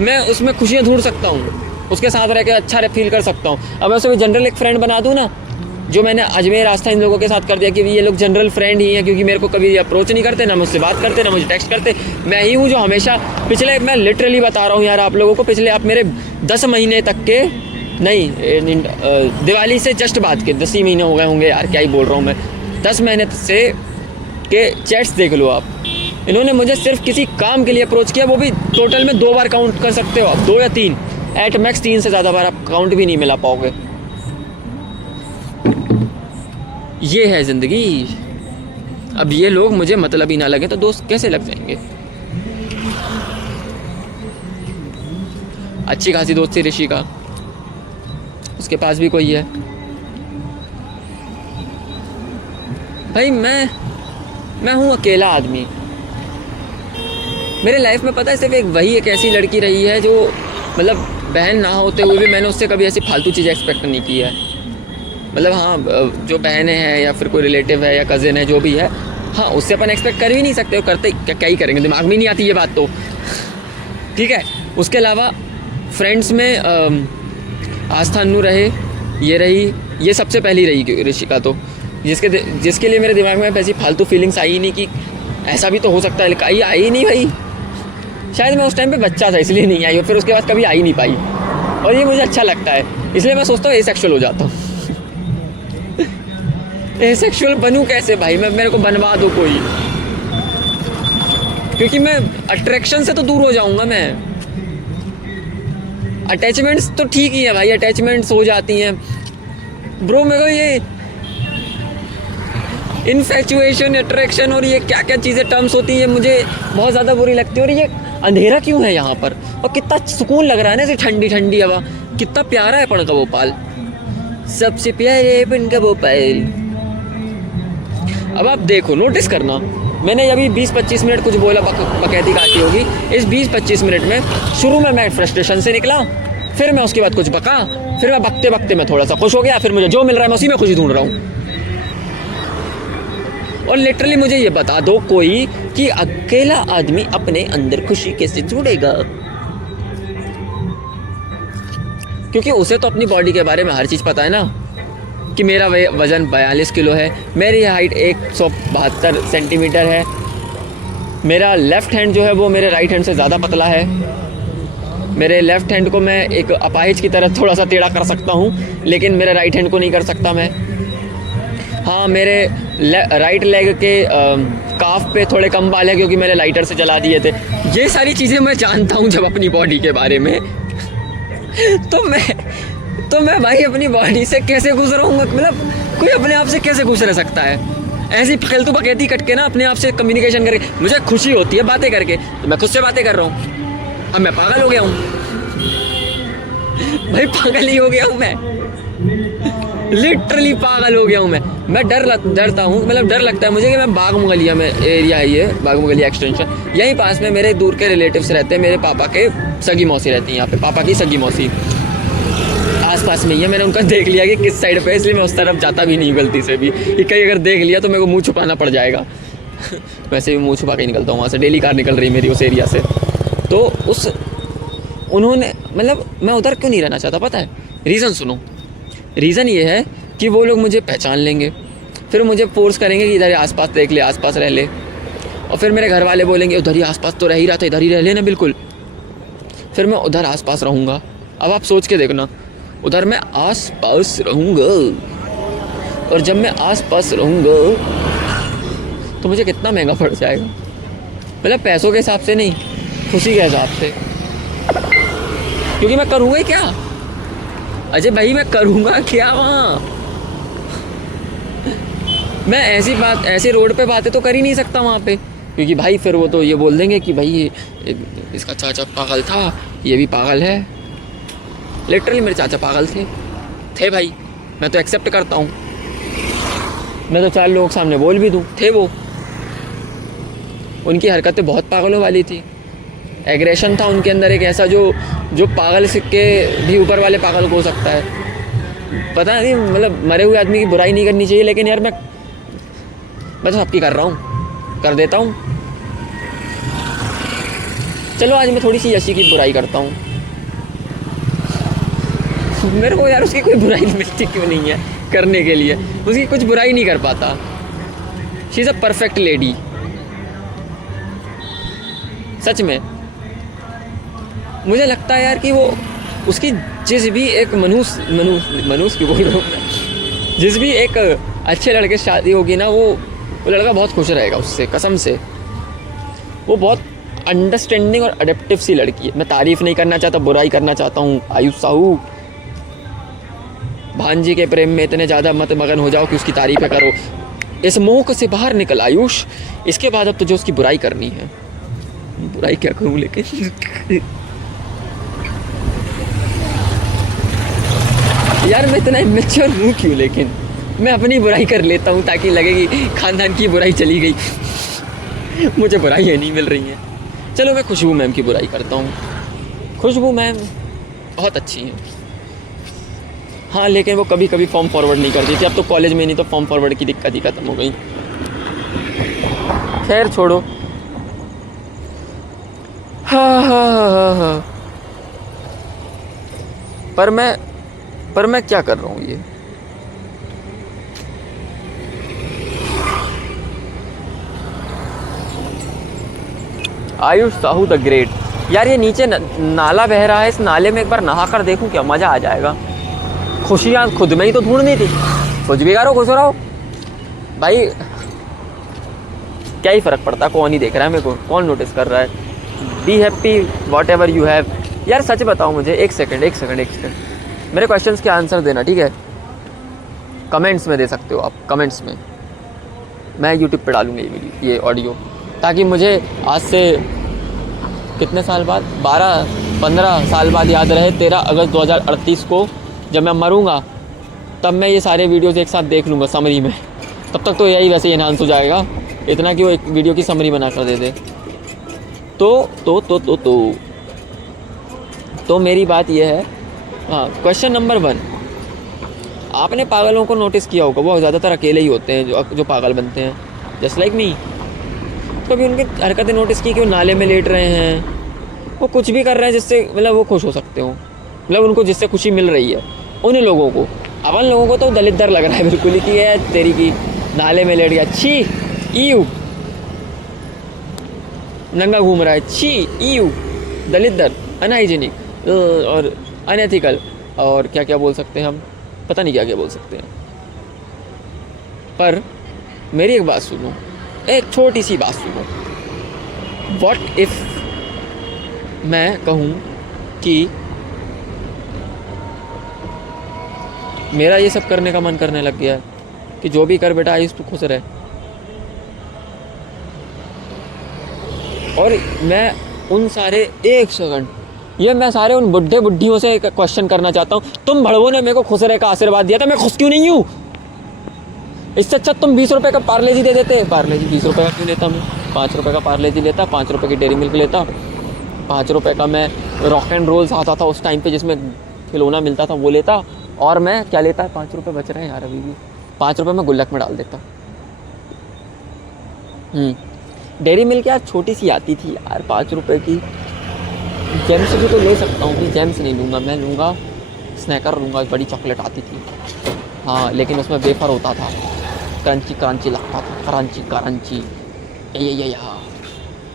मैं उसमें खुशियाँ ढूंढ सकता हूँ, उसके साथ रह के अच्छा फील कर सकता हूँ। अब मैं उसे जनरल एक फ्रेंड बना दूँ ना, जो मैंने अजमेर रास्ता इन लोगों के साथ कर दिया कि ये लोग जनरल फ्रेंड ही हैं, क्योंकि मेरे को कभी अप्रोच नहीं करते, ना मुझसे बात करते, ना मुझे टेक्स्ट करते। मैं ही हूँ जो हमेशा मैं लिटरली बता रहा हूँ यार आप लोगों को, पिछले आप मेरे 10 महीने तक के नहीं, दिवाली से जस्ट बात के 10 ही महीने हो गए होंगे यार, क्या ही बोल रहा हूँ मैं, 10 महीने से के चैट्स देख लो आप। इन्होंने मुझे सिर्फ किसी काम के लिए अप्रोच किया, वो भी टोटल में 2 बार काउंट कर सकते हो आप, 2 या 3, एट मैक्स 3 से ज़्यादा बार आप काउंट भी नहीं मिला पाओगे। ये है ज़िंदगी। अब ये लोग मुझे मतलब ही ना लगे तो दोस्त कैसे लग जाएंगे? अच्छी खासी दोस्त थी ऋषि का, उसके पास भी कोई है। भाई मैं हूँ अकेला आदमी। मेरे लाइफ में पता है सिर्फ एक ऐसी लड़की रही है जो मतलब बहन ना होते हुए भी मैंने उससे कभी ऐसी फालतू चीज़ें एक्सपेक्ट नहीं की है। मतलब हाँ, जो बहनें हैं या फिर कोई रिलेटिव है या कज़िन है जो भी है, हाँ उससे अपन एक्सपेक्ट कर भी नहीं सकते, करते क्या ही करेंगे, दिमाग में नहीं आती ये बात तो, ठीक है। उसके अलावा फ्रेंड्स में आस्था अन्नू रहे, ये रही, ये सबसे पहली रही ऋषिका, तो जिसके लिए मेरे दिमाग में ऐसी फालतू फीलिंग्स आई नहीं कि ऐसा भी तो हो सकता है, आई नहीं भाई। शायद मैं उस टाइम पे बच्चा था इसलिए नहीं आई, और फिर उसके बाद कभी आ ही नहीं पाई, और ये मुझे अच्छा लगता है, इसलिए मैं सोचता हूँ एसेक्सुअल हो जाता हूँ। एसेक्सुअल बनूं कैसे भाई मैं? मेरे को बनवा दो कोई, क्योंकि मैं अट्रैक्शन से तो दूर हो जाऊंगा मैं। अटैचमेंट्स तो ठीक ही है भाई, अटैचमेंट्स हो जाती हैं ब्रो। मेरे को ये इन्फैचुएशन, अट्रैक्शन और ये क्या क्या चीज़ें टर्म्स होती हैं मुझे बहुत ज़्यादा बुरी लगती है। और ये अंधेरा क्यों है यहाँ पर, और कितना सुकून लग रहा है ना, ऐसी ठंडी ठंडी हवा, कितना प्यारा है पन का भोपाल, सबसे प्यारे पन का भोपाल। अब आप देखो, नोटिस करना, मैंने अभी 20-25 मिनट कुछ बोला, बकैती काटी होगी। इस 20-25 मिनट में शुरू में मैं फ्रस्ट्रेशन से निकला, फिर मैं उसके बाद कुछ बका, फिर मैं बकते बकते मैं थोड़ा सा खुश हो गया, फिर मुझे जो मिल रहा है मैं उसी में खुशी ढूंढ रहा हूँ। और लिटरली मुझे ये बता दो कोई कि अकेला आदमी अपने अंदर खुशी कैसे ढूंढेगा, क्योंकि उसे तो अपनी बॉडी के बारे में हर चीज़ पता है ना, कि मेरा वज़न 42 किलो है, मेरी हाइट 172 सेंटीमीटर है, मेरा लेफ़्ट हैंड जो है वो मेरे राइट हैंड से ज़्यादा पतला है, मेरे लेफ़्ट हैंड को मैं एक अपाहिज की तरह थोड़ा सा टेढ़ा कर सकता हूँ, लेकिन मेरे राइट हैंड को नहीं कर सकता मैं। हाँ, मेरे राइट लेग के काफ पे थोड़े कम बाल है क्योंकि मैंने लाइटर से जला दिए थे। ये सारी चीज़ें मैं जानता हूँ जब अपनी बॉडी के बारे में तो मैं भाई अपनी बॉडी से कैसे गुजरूँगा? मतलब कोई अपने आप से कैसे खुश रह सकता है? ऐसी फालतू बकैती कट के ना अपने आप से कम्युनिकेशन करके मुझे खुशी होती है बातें करके, तो मैं खुद से बातें कर रहा हूँ। अब मैं पागल हो गया हूँ भाई, पागल ही हो गया हूँ मैं, लिटरली पागल हो गया हूँ मैं डरता हूँ, मतलब डर लगता है मुझे कि मैं बाग मुगलिया में एरिया है ये, बाग मुगलिया एक्सटेंशन, यहीं पास में मेरे दूर के रिलेटिव्स रहते हैं, मेरे पापा के सगी मौसी रहती हैं यहाँ पे, पापा की सगी मौसी आसपास में ही है। मैंने उनका देख लिया कि किस साइड पे, इसलिए मैं उस तरफ जाता भी नहीं गलती से भी, कि कहीं अगर देख लिया तो मेरे को मुँह छुपाना पड़ जाएगा वैसे भी मुँह छुपा के निकलता हूँ वहाँ से, डेली कार निकल रही मेरी उस एरिया से। तो उन्होंने, मतलब मैं उधर क्यों नहीं रहना चाहता पता है? रीज़न सुनो, रीज़न ये है कि वो लोग मुझे पहचान लेंगे, फिर मुझे फोर्स करेंगे कि इधर आसपास देख ले, आसपास रह ले, और फिर मेरे घर वाले बोलेंगे उधर ही आसपास तो रह ही रहा था, इधर ही रह लेना बिल्कुल। फिर मैं उधर आसपास रहूँगा। अब आप सोच के देखना, उधर मैं आसपास रहूँगा, और जब मैं आसपास रहूँगा तो मुझे कितना महंगा पड़ जाएगा, मतलब पैसों के हिसाब से नहीं, खुशी के हिसाब से। क्योंकि मैं करूँगा ही क्या अजय भाई, मैं करूँगा क्या वहाँ? मैं ऐसी रोड पे बातें तो कर ही नहीं सकता वहाँ पे, क्योंकि भाई फिर वो तो ये बोल देंगे कि भाई इसका चाचा पागल था, ये भी पागल है। लिटरली मेरे चाचा पागल थे भाई, मैं तो एक्सेप्ट करता हूँ, मैं तो 4 लोगों के सामने बोल भी दूँ, थे वो। उनकी हरकतें बहुत पागलों वाली थी, एग्रेशन था उनके अंदर एक ऐसा जो पागल के भी ऊपर वाले पागल को हो सकता है। पता नहीं, मतलब मरे हुए आदमी की बुराई नहीं करनी चाहिए, लेकिन यार मैं तो सबकी कर रहा हूँ, कर देता हूँ। चलो आज मैं थोड़ी सी यशी की बुराई करता हूँ। मेरे को यार उसकी कोई बुराई मिलती क्यों नहीं है करने के लिए, उसकी कुछ बुराई नहीं कर पाता। She is a perfect lady, सच में। मुझे लगता है यार कि वो उसकी जिस भी एक मनुष्य की बोल रहा हूँ मैं, जिस भी एक अच्छे लड़के से शादी होगी ना, वो लड़का बहुत खुश रहेगा उससे, कसम से। वो बहुत अंडरस्टैंडिंग और अडेप्टिव सी लड़की है। मैं तारीफ़ नहीं करना चाहता, बुराई करना चाहता हूँ। आयुष साहू, भांजी के प्रेम में इतने ज़्यादा मत मगन हो जाओ कि उसकी तारीफ़ें करो। इस मोह से बाहर निकल आयुष, इसके बाद अब तुझे उसकी बुराई करनी है। बुराई क्या करूँ लेकिन यार मैं इतना इमेच्योर हूँ क्यों? लेकिन मैं अपनी बुराई कर लेता हूँ ताकि लगेगी खानदान की बुराई चली गई मुझे बुराइयाँ नहीं मिल रही हैं। चलो मैं खुशबू मैम की बुराई करता हूँ। खुशबू मैम बहुत अच्छी हैं, हाँ, लेकिन वो कभी कभी फॉर्म फॉरवर्ड नहीं करती थी। अब तो कॉलेज में नहीं तो फॉर्म फॉरवर्ड की दिक्कत ही खत्म हो गई। खैर छोड़ो। हाँ। पर मैं क्या कर रहा हूँ ये? Ayush Sahu the great. यार ये नीचे नाला बह रहा है, इस नाले में एक बार नहा कर देखूं क्या? मज़ा आ जाएगा। खुशियाँ खुद में ही तो ढूंढनी थी, कुछ भी करो, खुश रहो। भाई क्या ही फ़र्क पड़ता, कौन ही देख रहा है मेरे को, कौन नोटिस कर रहा है। Be happy what ever you have. यार सच बताओ मुझे, एक सेकंड मेरे क्वेश्चंस के आंसर देना, ठीक है? कमेंट्स में दे सकते हो आप, कमेंट्स में। मैं यूट्यूब पे डालूँगा ये ऑडियो, ताकि मुझे आज से कितने साल बाद, 12-15 साल बाद याद रहे, 13 अगस्त 2038 को जब मैं मरूँगा तब मैं ये सारे वीडियोज़ एक साथ देख लूँगा समरी में। तब तक तो यही वैसे ही एनहांस हो जाएगा, इतना कि वो एक वीडियो की समरी बना कर दे दे। तो मेरी बात ये है, हाँ, क्वेश्चन नंबर 1, आपने पागलों को नोटिस किया होगा, वो ज़्यादातर अकेले ही होते हैं जो पागल बनते हैं, जस्ट लाइक मी। कभी उनकी हरकतें नोटिस की कि वो नाले में लेट रहे हैं, वो कुछ भी कर रहे हैं जिससे मतलब वो खुश हो सकते हो, मतलब उनको जिससे खुशी मिल रही है उन लोगों को। अपन लोगों को तो दलित दर लग रहा है बिल्कुल ही कि है तेरी की नाले में लेट गया, छी ईयू, नंगा घूम रहा है, छी ईयू, दलित दर, अनहाइजीनिक और अनएथिकल, और क्या क्या बोल सकते हैं हम, पता नहीं क्या क्या बोल सकते हैं। पर मेरी एक बात सुनो, एक छोटी सी बात सुनो। व्हाट इफ मैं कहूँ कि मेरा ये सब करने का मन करने लग गया है कि जो भी कर बेटा आयुष तू खुश रहे, और मैं उन सारे, एक सेकंड, ये मैं सारे उन बुढ़े बुढ़ियों से क्वेश्चन करना चाहता हूँ, तुम भड़वों ने मेरे को खुश रहे का आशीर्वाद दिया था, मैं खुश क्यों नहीं हूँ? इससे अच्छा तुम 20 रुपये का पार्ले जी दे देते। पार्ले जी 20 रुपये का क्यों लेता मैं? 5 रुपये का पार्ले जी लेता, 5 रुपये की डेयरी मिल्क लेता, 5 रुपये का मैं रॉक एंड रोल्स आता था उस टाइम पे जिसमें खिलौना मिलता था वो लेता, और मैं क्या लेता है, 5 रुपये बच रहे हैं यार अभी भी, 5 रुपये मैं गुल्लक में डाल देता। डेयरी मिल्क यार छोटी सी आती थी यार 5 रुपये की। जेम्स भी तो ले सकता हूँ, जेम्स नहीं लूँगा, मैं लूँगा स्नैकर लूँगा, बड़ी चॉकलेट आती थी, हाँ, लेकिन उसमें वेफर होता था, क्रंची क्रंची लगता था, क्रंची ये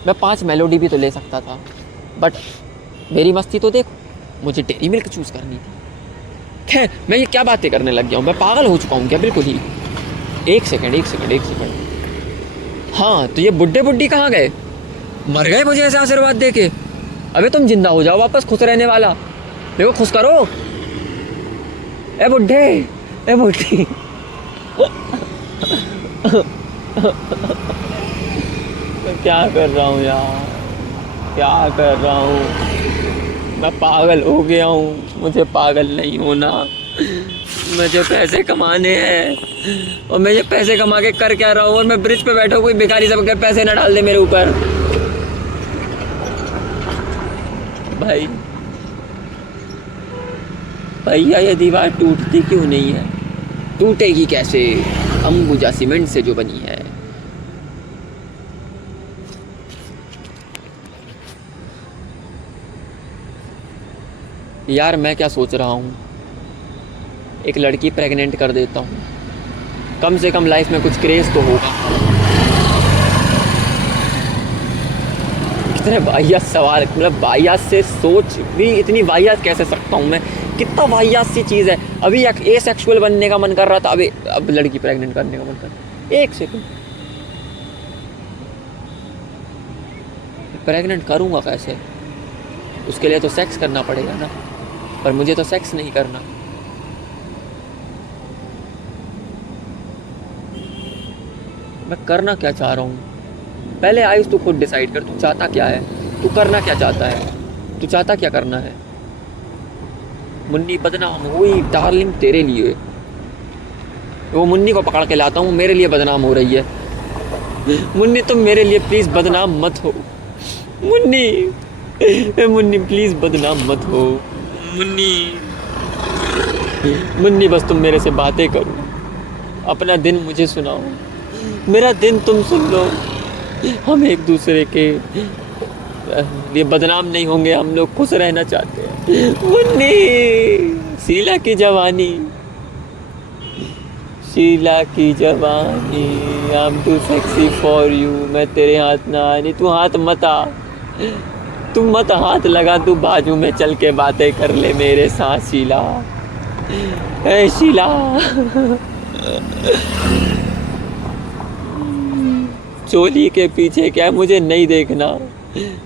मैं 5 मेलोडी भी तो ले सकता था, बट मेरी मस्ती तो देखो, मुझे डेयरी मिल्क चूज़ करनी थी। खैर मैं ये क्या बातें करने लग गया हूँ, मैं पागल हो चुका हूँ क्या बिल्कुल ही। एक सेकंड, हाँ, तो ये बुड्ढे बुड्ढी कहाँ गए? मर गए मुझे ऐसे आशीर्वाद दे के? अबे तुम जिंदा हो जाओ वापस, खुश रहने वाला, मेरे को खुश करो। ए बुड्ढे, ए बुड्ढी मैं क्या कर रहा हूँ यार, क्या कर रहा हूँ? मैं पागल हो गया हूँ, मुझे पागल नहीं होना, मुझे पैसे कमाने हैं, और मैं ये पैसे कमा के कर क्या रहा हूँ? और मैं ब्रिज पे बैठा हूँ, कोई भिखारी सब के पैसे ना डाल दे मेरे ऊपर। भाई भैया ये दीवार टूटती क्यों नहीं है? टूटेगी कैसे, अंबुजा सीमेंट से जो बनी है। यार मैं क्या सोच रहा हूँ, एक लड़की प्रेग्नेंट कर देता हूँ, कम से कम लाइफ में कुछ क्रेज तो होगा। कितने वाहियात सवाल, मतलब वाहियात से सोच भी इतनी वाहियात कैसे सकता हूँ मैं, कितना वाहियात सी चीज़ है। अभी ए सेक्सुअल बनने का मन कर रहा था, अब लड़की प्रेग्नेंट करने का मन कर रहा है। एक सेकंड, प्रेग्नेंट करूँगा कैसे? उसके लिए तो सेक्स करना पड़ेगा ना, पर मुझे तो सेक्स नहीं करना। मैं करना क्या चाह रहा हूँ? पहले आयुष तू खुद डिसाइड कर, तू चाहता क्या है, तू करना क्या चाहता है, तू चाहता क्या करना है? मुन्नी बदनाम हुई डार्लिंग तेरे लिए, वो मुन्नी को पकड़ के लाता हूँ, मेरे लिए बदनाम हो रही है। मुन्नी तुम मेरे लिए प्लीज़ बदनाम मत हो, मुन्नी प्लीज़ बदनाम मत हो, मुन्नी बस तुम मेरे से बातें करो, अपना दिन मुझे सुनाओ, मेरा दिन तुम सुन लो, हम एक दूसरे के लिए बदनाम नहीं होंगे, हम लोग खुश रहना चाहते हैं। मुन्नी शीला की जवानी, शीला की जवानी, I am too sexy for you, मैं तेरे हाथ ना आनी, तू हाथ मत आ, तू मत हाथ लगा, तू बाजू में चल के बातें कर ले मेरे साथ शीला, ए शीला। चोली के पीछे क्या है मुझे नहीं देखना,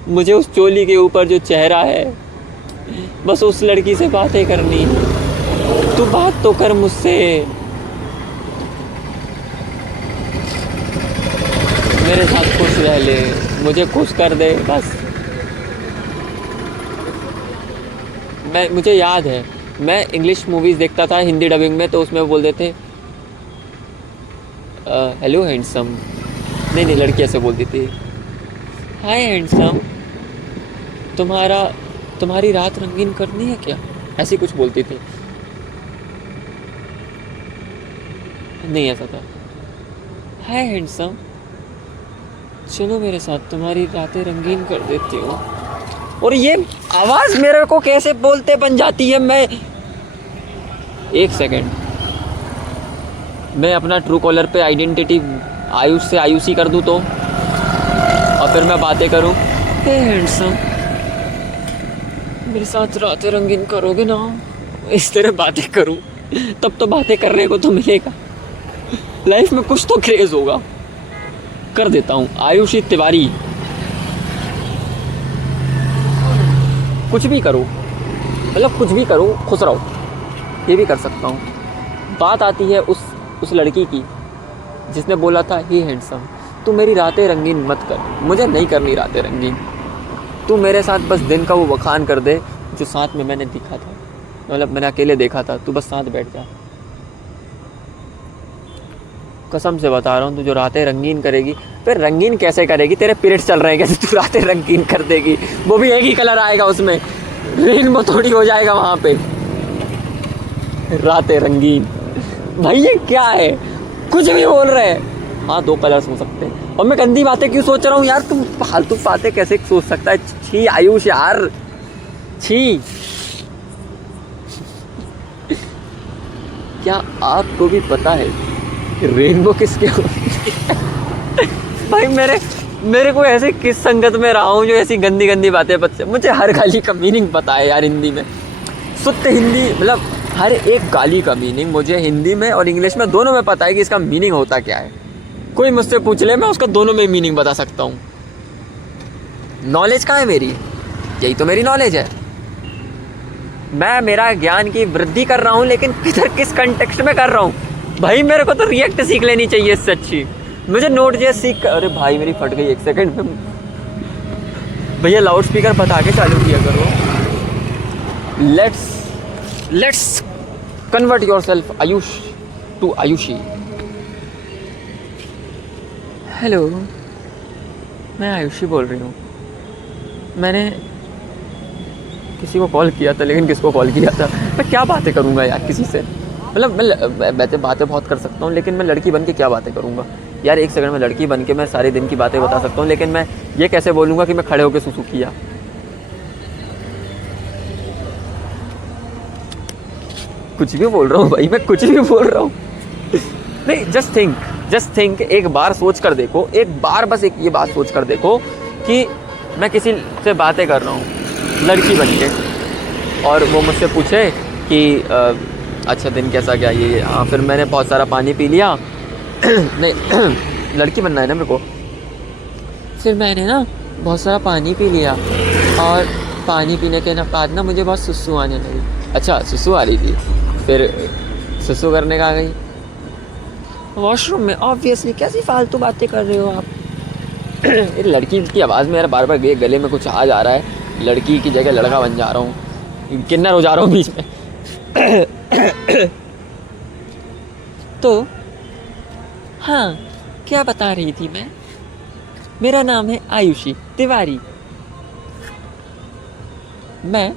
मुझे उस चोली के ऊपर जो चेहरा है बस उस लड़की से बातें करनी। तू बात तो कर मुझसे, मेरे साथ खुश रह ले, मुझे खुश कर दे बस। मुझे याद है मैं इंग्लिश मूवीज़ देखता था हिंदी डबिंग में, तो उसमें वो बोल देते हेलो हैंडसम, नहीं लड़की ऐसे बोलती थी, हाय हैंडसम, तुम्हारी रात रंगीन करनी है क्या, ऐसी कुछ बोलती थी। नहीं ऐसा था, हाय हैंडसम चलो मेरे साथ तुम्हारी रातें रंगीन कर देती हूँ। और ये आवाज़ मेरे को कैसे बोलते बन जाती है। मैं एक सेकेंड, मैं अपना ट्रू कॉलर पे आइडेंटिटी आयुष से आयुषी कर दूँ तो, और फिर मैं बातें करूँ, हे हैंडसम मेरे साथ रातें रंगीन करोगे ना, इस तरह बातें करूँ, तब तो बातें करने को तो मिलेगा, लाइफ में कुछ तो क्रेज होगा। कर देता हूँ आयुषी तिवारी, कुछ भी करो, मतलब कुछ भी करो, खुश रहो, ये भी कर सकता हूँ। बात आती है उस लड़की की जिसने बोला था हे हैंडसम तू मेरी रातें रंगीन मत कर, मुझे नहीं करनी रातें रंगीन, तू मेरे साथ बस दिन का वो बखान कर दे जो साथ में मैंने दिखा था, मतलब मैंने अकेले देखा था, तू बस साथ बैठ जा। कसम से बता रहा हूँ, तू जो रातें रंगीन करेगी, फिर रंगीन कैसे करेगी, तेरे पीरियड्स चल रहे हैं कैसे तू रातें रंगीन कर देगी, वो भी एक ही कलर आएगा उसमें, रेनबो थोड़ी हो जाएगा वहाँ पे। रातें रंगीन भाई ये क्या है, कुछ भी बोल रहे हैं। हाँ 2 कलर्स हो सकते हैं, और मैं गंदी बातें क्यों सोच रहा हूँ यार, तुम फालतू बातें कैसे सोच सकता है, छी आयुष यार, छी। क्या आपको भी पता है रेनबो किसके होती है? भाई मेरे को ऐसे किस संगत में रहा हूँ जो ऐसी गंदी गंदी बातें बच्चे, मुझे हर गाली का मीनिंग पता है यार हिंदी में, शुद्ध हिंदी, मतलब हर एक गाली का मीनिंग मुझे हिंदी में और इंग्लिश में दोनों में पता है कि इसका मीनिंग होता क्या है। कोई मुझसे पूछ ले मैं उसका दोनों में मीनिंग बता सकता हूँ। नॉलेज कहाँ है मेरी, यही तो मेरी नॉलेज है। मैं मेरा ज्ञान की वृद्धि कर रहा हूँ, लेकिन किस कंटेक्स्ट में कर रहा हूँ भाई, मेरे को तो रिएक्ट सीख लेनी चाहिए इससे अच्छी, मुझे नोट जैसे सीख। अरे भाई मेरी फट गई, एक सेकंड में भैया लाउड स्पीकर बता के चालू किया करो। Let's convert yourself Ayush to Ayushi. Hello मैं आयुषी बोल रही हूँ, मैंने किसी को कॉल किया था, लेकिन किसको कॉल किया था, मैं क्या बातें करूँगा यार किसी से, मतलब मैं बातें बहुत कर सकता हूँ, लेकिन मैं लड़की बन के क्या बातें करूँगा यार। एक सेकंड में लड़की बन के मैं सारे दिन की बातें बता सकता हूँ, लेकिन मैं ये कैसे बोलूँगा कि मैं खड़े होकर सुसु किया। कुछ भी बोल रहा हूँ भाई, मैं कुछ भी बोल रहा हूँ। नहीं जस्ट थिंक, एक बार सोच कर देखो, एक बार बस एक ये बात सोच कर देखो कि मैं किसी से बातें कर रहा हूँ लड़की बन के, और वो मुझसे पूछे कि अच्छा दिन कैसा गया, ये हाँ, फिर मैंने बहुत सारा पानी पी लिया नहीं लड़की बनना है ना मेरे को, फिर मैंने ना बहुत सारा पानी पी लिया, और पानी पीने के बाद ना मुझे बहुत सुसु आने लगी। अच्छा सुसु आ रही थी, फिर सुसु करने का आ गई वॉशरूम में, ऑब्वियसली कैसी फालतू बातें कर रहे हो आप। ये लड़की की आवाज़ में यार बार बार गले में कुछ आ जा रहा है, लड़की की जगह लड़का बन जा रहा हूँ, किन्नर हो जा रहा हूँ बीच में। तो हाँ क्या बता रही थी मैं, मेरा नाम है आयुषी तिवारी, मैं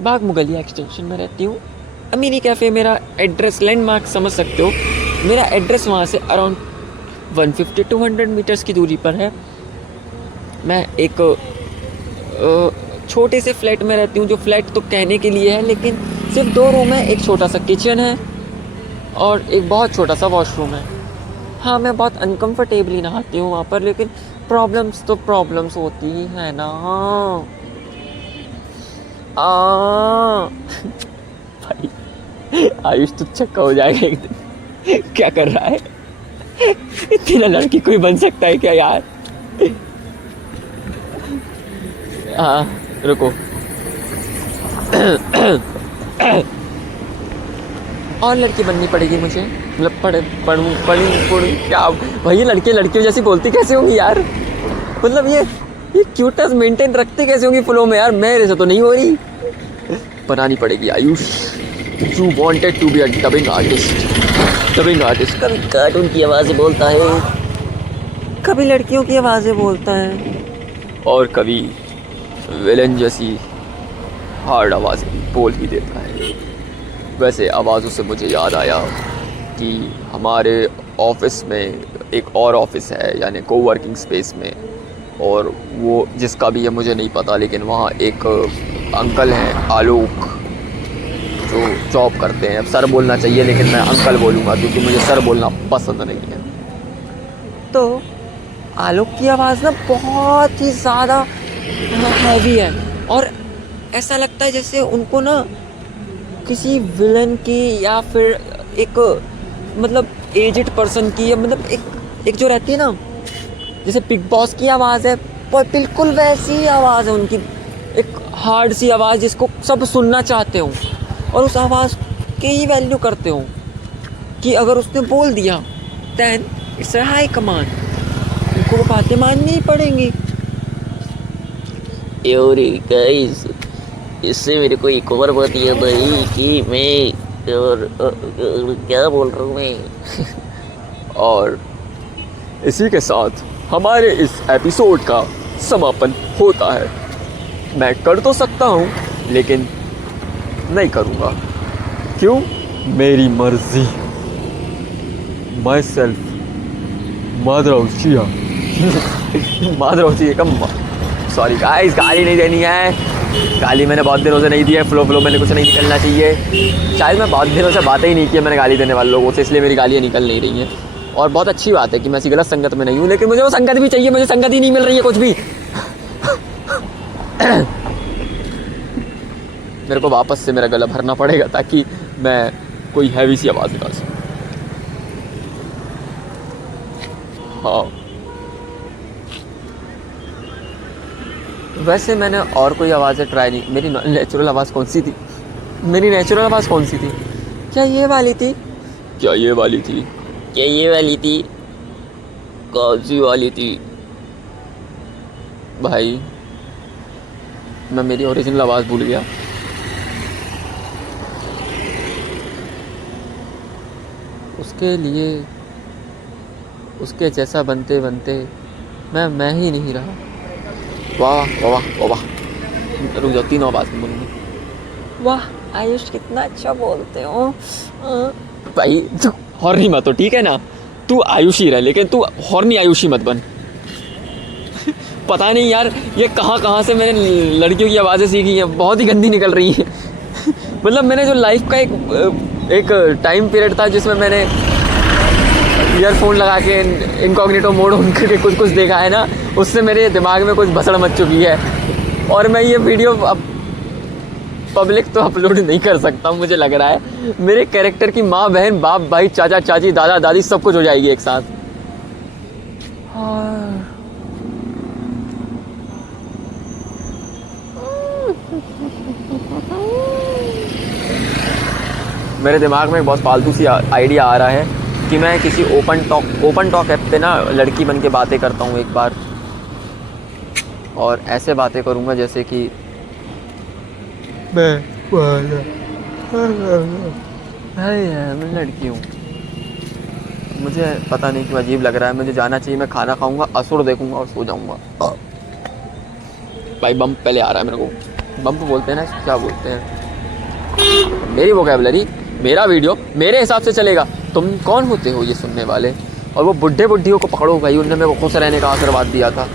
बाग मुगलिया एक्सटेंशन में रहती हूँ। अमीरी कैफ़े मेरा एड्रेस, लैंडमार्क समझ सकते हो, मेरा एड्रेस वहाँ से अराउंड 150-200 मीटर्स की दूरी पर है। मैं एक छोटे से फ्लैट में रहती हूँ, जो फ्लैट तो कहने के लिए है, लेकिन सिर्फ 2 रूम है, एक छोटा सा किचन है और एक बहुत छोटा सा वॉशरूम है। हाँ मैं बहुत अनकंफर्टेबली नहाती हूँ वहाँ पर, लेकिन प्रॉब्लम्स तो प्रॉब्लम्स होती ही है ना। भाई आयुष तो चक्का हो जाएगा एक दिन। क्या कर रहा है इतना लड़की कोई बन सकता है क्या यार? हाँ रुको। और लड़की बननी पड़ेगी मुझे, मतलब पढ़ूँ क्या भाई? ये लड़के लड़कियों जैसी बोलती कैसे होंगी यार? मतलब ये क्यूटनेस मेंटेन रखते कैसे होंगी फ्लो में यार? मेरे से तो नहीं हो रही। बनानी पड़ेगी Ayush. You wanted to be a dubbing artist. कभी कार्टून की आवाज़ें बोलता है, कभी लड़कियों की आवाज़ें बोलता है, और कभी विलन जैसी हार्ड आवाज़ें बोल ही देता है। वैसे आवाज़ों से मुझे याद आया कि हमारे ऑफिस में एक और ऑफिस है, यानी कोवर्किंग स्पेस में, और वो जिसका भी है मुझे नहीं पता, लेकिन वहाँ एक अंकल हैं आलोक जो जॉब करते हैं। अब सर बोलना चाहिए लेकिन मैं अंकल बोलूँगा क्योंकि मुझे सर बोलना पसंद नहीं है। तो आलोक की आवाज़ ना बहुत ही ज़्यादा हैवी है, और ऐसा लगता है जैसे उनको ना किसी विलन की या फिर एक मतलब एजेड पर्सन की, या मतलब एक जो रहती है ना, जैसे बिग बॉस की आवाज़ है, पर बिल्कुल वैसी आवाज़ है उनकी, एक हार्ड सी आवाज़ जिसको सब सुनना चाहते हो और उस आवाज़ की ही वैल्यू करते हो कि अगर उसने बोल दिया then it's a high command, उनको वो बातें माननी ही पड़ेंगी। और गाइस, इससे मेरे को एक और बात याद आई कि मैं क्या बोल रहा हूँ मैं। और इसी के साथ हमारे इस एपिसोड का समापन होता है। मैं कर तो सकता हूँ लेकिन नहीं करूँगा। क्यों? मेरी मर्जी। माई सेल्फ माधुराउचिया। माधुराउचिया कम। सॉरी गाइस, गाली नहीं देनी है। गाली मैंने बहुत दिनों से नहीं दी है। फ्लो मैंने कुछ नहीं निकलना चाहिए। शायद मैं बहुत दिनों से बातें ही नहीं की मैंने गाली देने वाले लोगों से, इसलिए मेरी गालियाँ निकल नहीं रही हैं। और बहुत अच्छी बात है कि मैं ऐसी गलत संगत में नहीं हूँ, लेकिन मुझे वो संगत भी चाहिए। मुझे संगत ही नहीं मिल रही है कुछ भी। मेरे को वापस से मेरा गला भरना पड़ेगा ताकि मैं कोई हैवी सी आवाज़ निकाल सकूँ। हाँ, वैसे मैंने और कोई आवाज़ें ट्राई नहीं। मेरी नेचुरल आवाज़ कौन सी थी? मेरी नेचुरल आवाज़ कौन सी थी? क्या ये वाली थी? क्या ये वाली थी? क्या ये वाली थी? कौन सी वाली थी? भाई मैं मेरी ओरिजिनल आवाज़ भूल गया। उसके लिए उसके जैसा बनते बनते मैं ही नहीं रहा। वाह वाह वाह वाह। रुक जाओ, तीनों आवाज़ में बोलूँगी। वाह आयुष कितना अच्छा बोलते हो। भाई तू हॉर्नी मत हो, ठीक है ना? तू आयुषी रह, लेकिन तू हॉर्नी आयुषी मत बन। पता नहीं यार ये कहाँ से मैंने लड़कियों की आवाज़ें सीखी हैं, बहुत ही गंदी निकल रही हैं। मतलब मैंने जो लाइफ का एक टाइम पीरियड था जिसमें मैंने ईयरफोन लगा के इनकॉग्निटो मोड ऑन करके कुछ देखा है ना, उससे मेरे दिमाग में कुछ भसड़ मच चुकी है। और मैं ये वीडियो अब पब्लिक तो अपलोड नहीं कर सकता हूँ। मुझे लग रहा है मेरे कैरेक्टर की माँ, बहन, बाप, भाई, चाचा, चाची, दादा, दादी सब कुछ हो जाएगी एक साथ। मेरे दिमाग में एक बहुत फालतू सी आइडिया आ रहा है कि मैं किसी ओपन टॉक ऐप पे ना लड़की बन के बातें करता हूँ एक बार, और ऐसे बातें करूँगा जैसे कि मैं लड़की हूँ। मुझे पता नहीं क्यों अजीब लग रहा है। मुझे जाना चाहिए। मैं खाना खाऊंगा, असुर देखूंगा और सो जाऊंगा। भाई बम्प पहले आ रहा है मेरे को। बम्प बोलते हैं ना, क्या बोलते हैं? मेरी वोकैबुलरी, मेरा वीडियो मेरे हिसाब से चलेगा। तुम कौन होते हो ये सुनने वाले? और वो बुढ़े बुढ़ियों को पकड़ो भाई, उनने मेरे को खुश रहने का आशीर्वाद दिया था।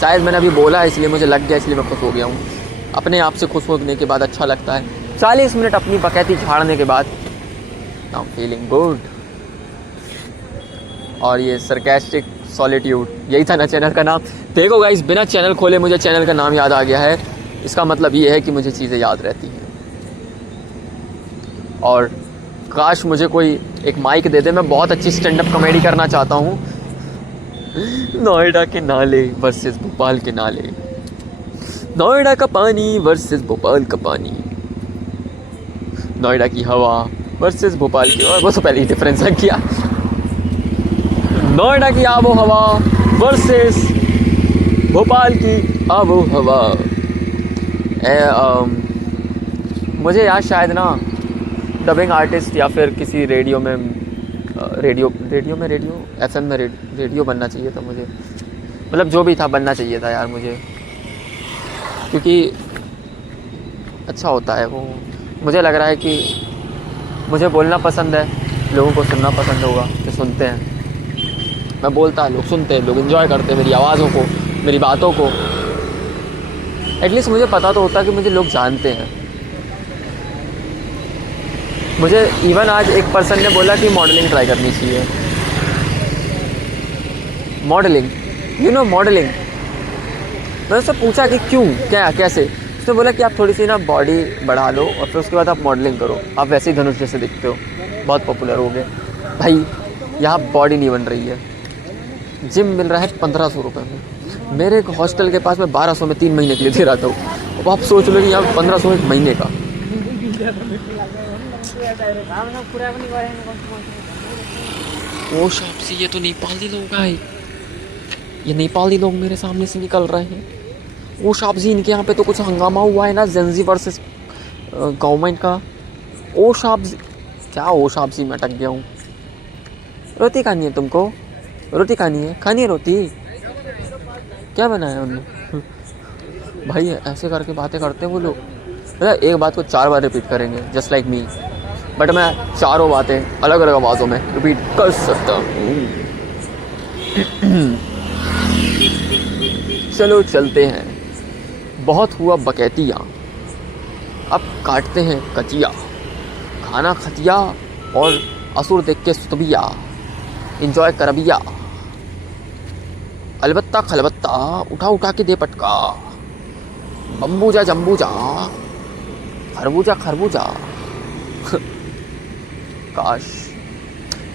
शायद मैंने अभी बोला इसलिए मुझे लग गया, इसलिए मैं खुश हो गया हूँ। अपने आप से खुश होने के बाद अच्छा लगता है। 40 मिनट अपनी बकैती झाड़ने के बाद आई एम फीलिंग गुड। और ये सरकास्टिक सॉलिट्यूड, यही था ना चैनल का नाम। देखो गाइस, बिना चैनल खोले मुझे चैनल का नाम याद आ गया है। इसका मतलब ये है कि मुझे चीज़ें याद रहती हैं। और काश मुझे कोई एक माइक दे दे, मैं बहुत अच्छी स्टैंड अप कॉमेडी करना चाहता हूँ। नोएडा के नाले वर्सेस भोपाल के नाले, नोएडा का पानी वर्सेस भोपाल का पानी, नोएडा की हवा वर्सेस भोपाल की, और वो तो पहले ही डिफरेंस लग गया। नोएडा की आबो हवा वर्सेस भोपाल की आबो हवा। मुझे याद शायद ना डबिंग आर्टिस्ट या फिर किसी रेडियो में एफएम में रेडियो बनना चाहिए था मुझे, मतलब जो भी था बनना चाहिए था यार मुझे, क्योंकि अच्छा होता है वो। मुझे लग रहा है कि मुझे बोलना पसंद है, लोगों को सुनना पसंद होगा, जो सुनते हैं। मैं बोलता है, लोग सुनते हैं, लोग एंजॉय करते हैं मेरी आवाज़ों को, मेरी बातों को। एटलीस्ट मुझे पता तो होता है कि मुझे लोग जानते हैं। मुझे इवन आज एक पर्सन ने बोला कि मॉडलिंग ट्राई करनी चाहिए। Modelling, you know modelling. मैंने उससे पूछा कि क्यों, क्या, कैसे। उसने बोला कि आप थोड़ी सी ना बॉडी बढ़ा लो और फिर उसके बाद आप मॉडलिंग करो, आप वैसे ही धनुष जैसे दिखते हो, बहुत पॉपुलर हो गए। भाई यहाँ बॉडी नहीं बन रही है, जिम मिल रहा है 1500 रुपये में। मेरे हॉस्टल के पास मैं 1200 में 3 महीने के लिए दे रहा था। अब आप सोच लो कि यहाँ 1500 एक महीने का। ओ शॉप से, ये तो नेपाली लोग आए, ये नेपाली लोग मेरे सामने से निकल रहे हैं। ओ शॉप जी, इनके यहाँ पे तो कुछ हंगामा हुआ है ना, जेंजी वर्सेस गवर्नमेंट का। ओ शॉप जी, क्या ओ शॉप जी, मैं अटक गया हूँ। रोटी खानी है तुमको? रोटी खानी है रोटी। क्या बनाया उन्होंने? भाई ऐसे करके बातें करते हैं वो लोग। मतलब एक बात को 4 बार रिपीट करेंगे, जस्ट लाइक मी, बट मैं चारों बातें अलग अलग आवाज़ों में रिपीट कर सकता हूँ। चलो चलते हैं, बहुत हुआ बकैतियाँ, अब काटते हैं कचिया, खाना खतिया और असुर देख के सुतबिया, इंजॉय करबिया, अलबत्ता खलबत्ता, उठा उठा के दे पटका, बम्बूजा जम्बूजा, खरबूजा खरबूजा। काश